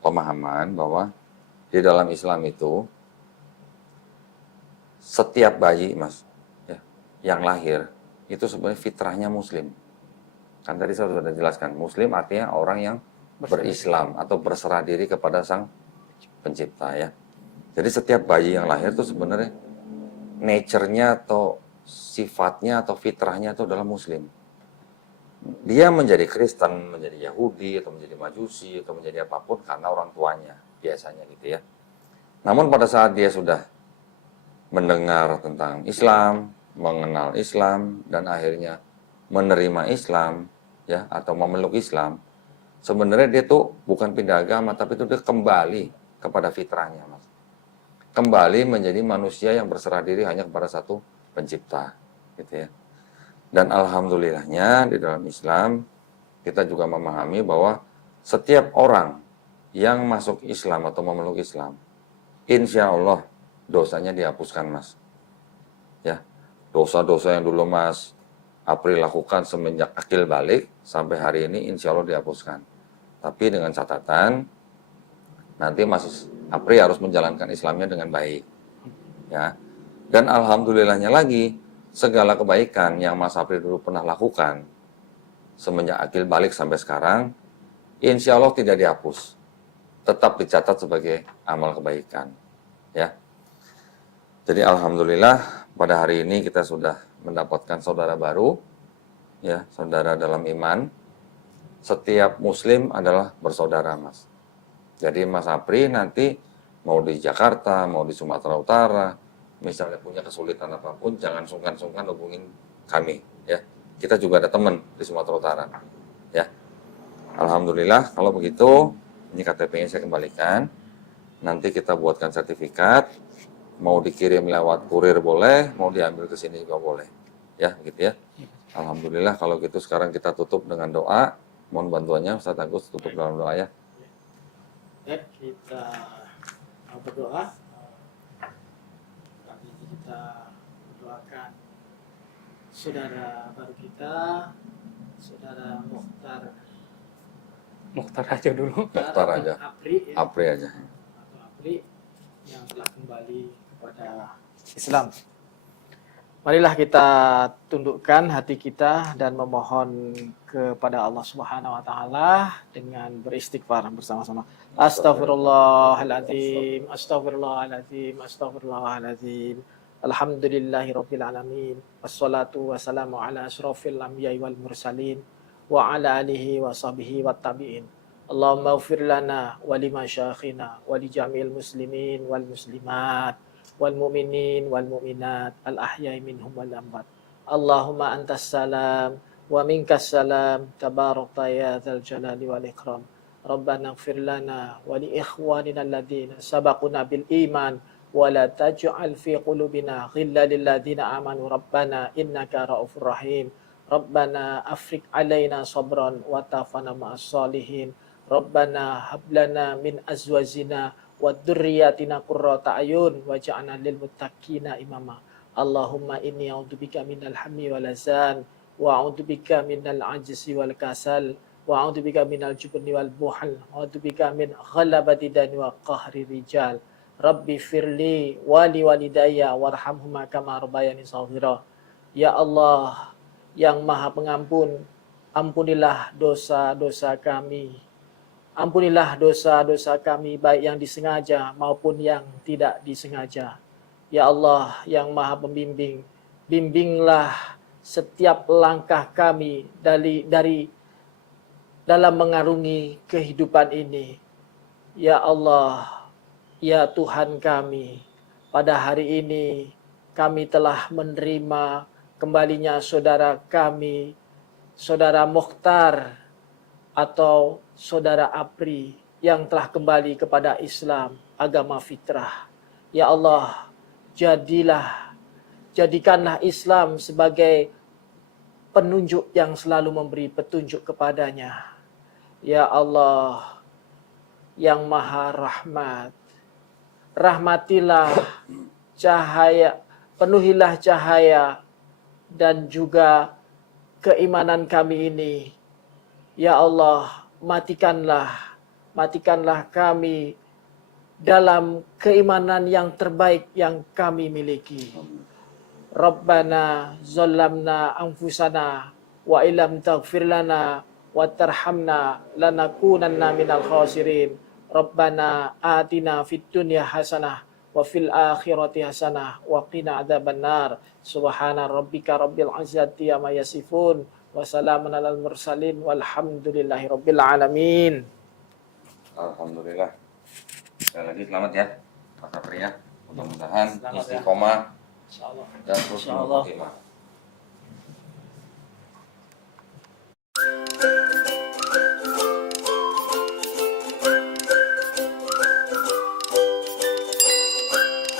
pemahaman bahwa di dalam Islam itu setiap bayi, Mas, ya, yang lahir itu sebenarnya fitrahnya Muslim. Kan tadi saya sudah jelaskan, Muslim artinya orang yang berislam atau berserah diri kepada Sang Pencipta, ya. Jadi setiap bayi yang lahir itu sebenarnya nature-nya atau sifatnya atau fitrahnya itu adalah Muslim. Dia menjadi Kristen, menjadi Yahudi, atau menjadi Majusi, atau menjadi apapun karena orang tuanya, biasanya gitu ya. Namun pada saat dia sudah mendengar tentang Islam, mengenal Islam, dan akhirnya menerima Islam, ya, atau memeluk Islam, sebenarnya dia tuh bukan pindah agama, tapi itu dia kembali kepada fitrahnya, Mas. Kembali menjadi manusia yang berserah diri hanya kepada satu pencipta, gitu ya. Dan alhamdulillahnya di dalam Islam kita juga memahami bahwa setiap orang yang masuk Islam atau memeluk Islam, insya Allah dosanya dihapuskan, Mas. Ya, dosa-dosa yang dulu Mas April lakukan semenjak akil balik sampai hari ini insya Allah dihapuskan. Tapi dengan catatan nanti Mas April harus menjalankan Islamnya dengan baik. Ya, dan alhamdulillahnya lagi segala kebaikan yang Mas April dulu pernah lakukan semenjak akil balik sampai sekarang, insya Allah tidak dihapus, tetap dicatat sebagai amal kebaikan. Ya, jadi alhamdulillah pada hari ini kita sudah mendapatkan saudara baru, ya, saudara dalam iman. Setiap Muslim adalah bersaudara, Mas. Jadi Mas April nanti mau di Jakarta, mau di Sumatera Utara, misalnya punya kesulitan apapun, jangan sungkan-sungkan hubungin kami, ya. Kita juga ada teman di Sumatera Utara, ya. Alhamdulillah, kalau begitu, ini KTP-nya saya kembalikan. Nanti kita buatkan sertifikat, mau dikirim lewat kurir boleh, mau diambil ke sini juga boleh, ya, gitu ya. Alhamdulillah, kalau gitu sekarang kita tutup dengan doa. Mohon bantuannya, Ustaz Agus tutup dalam doa, ya. Ya, kita berdoa. Kali ini kita mendoakan saudara baru kita, saudara Mukhtar aja dulu. Mukhtar aja. Apri, ya, April aja. atau Apri yang telah kembali kepada Islam. Marilah kita tundukkan hati kita dan memohon kepada Allah Subhanahu wa taala dengan beristighfar bersama-sama. Astaghfirullahaladzim, astaghfirullahaladzim, astaghfirullahaladzim. Alhamdulillahirabbil alamin. Wassalatu wassalamu ala asyrofil anbiya'i wal mursalin wa ala alihi wa sahbihi wat tabi'in. Allahumma ighfir lana wa limasyayikhina wa li jami'il muslimin wal muslimat wal mu'minin wal mu'minat al ahya'i minhum wal amwat. Allahumma antas salam wa minkas salam tabarakta ya dzal jalali wal ikram. Rabbana ighfir lana wa li ikhwanina alladhina sabaquna bil iman wa la taj'al fi qulubina ghillan lil ladzina amanu rabbana innaka raufur rahim. Rabbana afriq alaina sabran wa tafana ma'as salihin. Rabbana hab lana min azwajina wa dzurriyyatina qurrata ayun waj'alna lil muttaqina imama. Allahumma inni a'udzubika minal hammi wal hazan wa a'udzubika minal ajzi wal kasal wa a'udzubika minal jubni wal buhal wa a'udzubika min ghalabati dani wa qahri rijal. Rabbi firli wa li walidayya warhamhuma kama rabbayani shaghira. Ya Allah yang Maha Pengampun, ampunilah dosa-dosa kami. Ampunilah dosa-dosa kami baik yang disengaja maupun yang tidak disengaja. Ya Allah yang Maha Pembimbing, bimbinglah setiap langkah kami dari dalam mengarungi kehidupan ini. Ya Allah, ya Tuhan kami, pada hari ini kami telah menerima kembalinya saudara kami, saudara Mukhtar atau saudara Apri yang telah kembali kepada Islam, agama fitrah. Ya Allah, jadikanlah Islam sebagai penunjuk yang selalu memberi petunjuk kepadanya. Ya Allah, yang Maha Rahmat, rahmatilah cahaya, penuhilah cahaya dan juga keimanan kami ini. Ya Allah, matikanlah kami dalam keimanan yang terbaik yang kami miliki. Rabbana zalamna anfusana wa ilam taghfir lana wa tarhamna lanakunanna minal khasirin. Rabbana atina fid dunya hasanah wa fil akhirati hasanah wa qina adzabannar. Subhana rabbika rabbil izzati amma yasifun wa salamun alal mursalin walhamdulillahi rabbil alamin. Alhamdulillah. Sekali lagi selamat ya Mas Sapri ya. Mudah-mudahan Selamat ya. istiqomah Insyaallah. dan terus Insyaallah. menerima.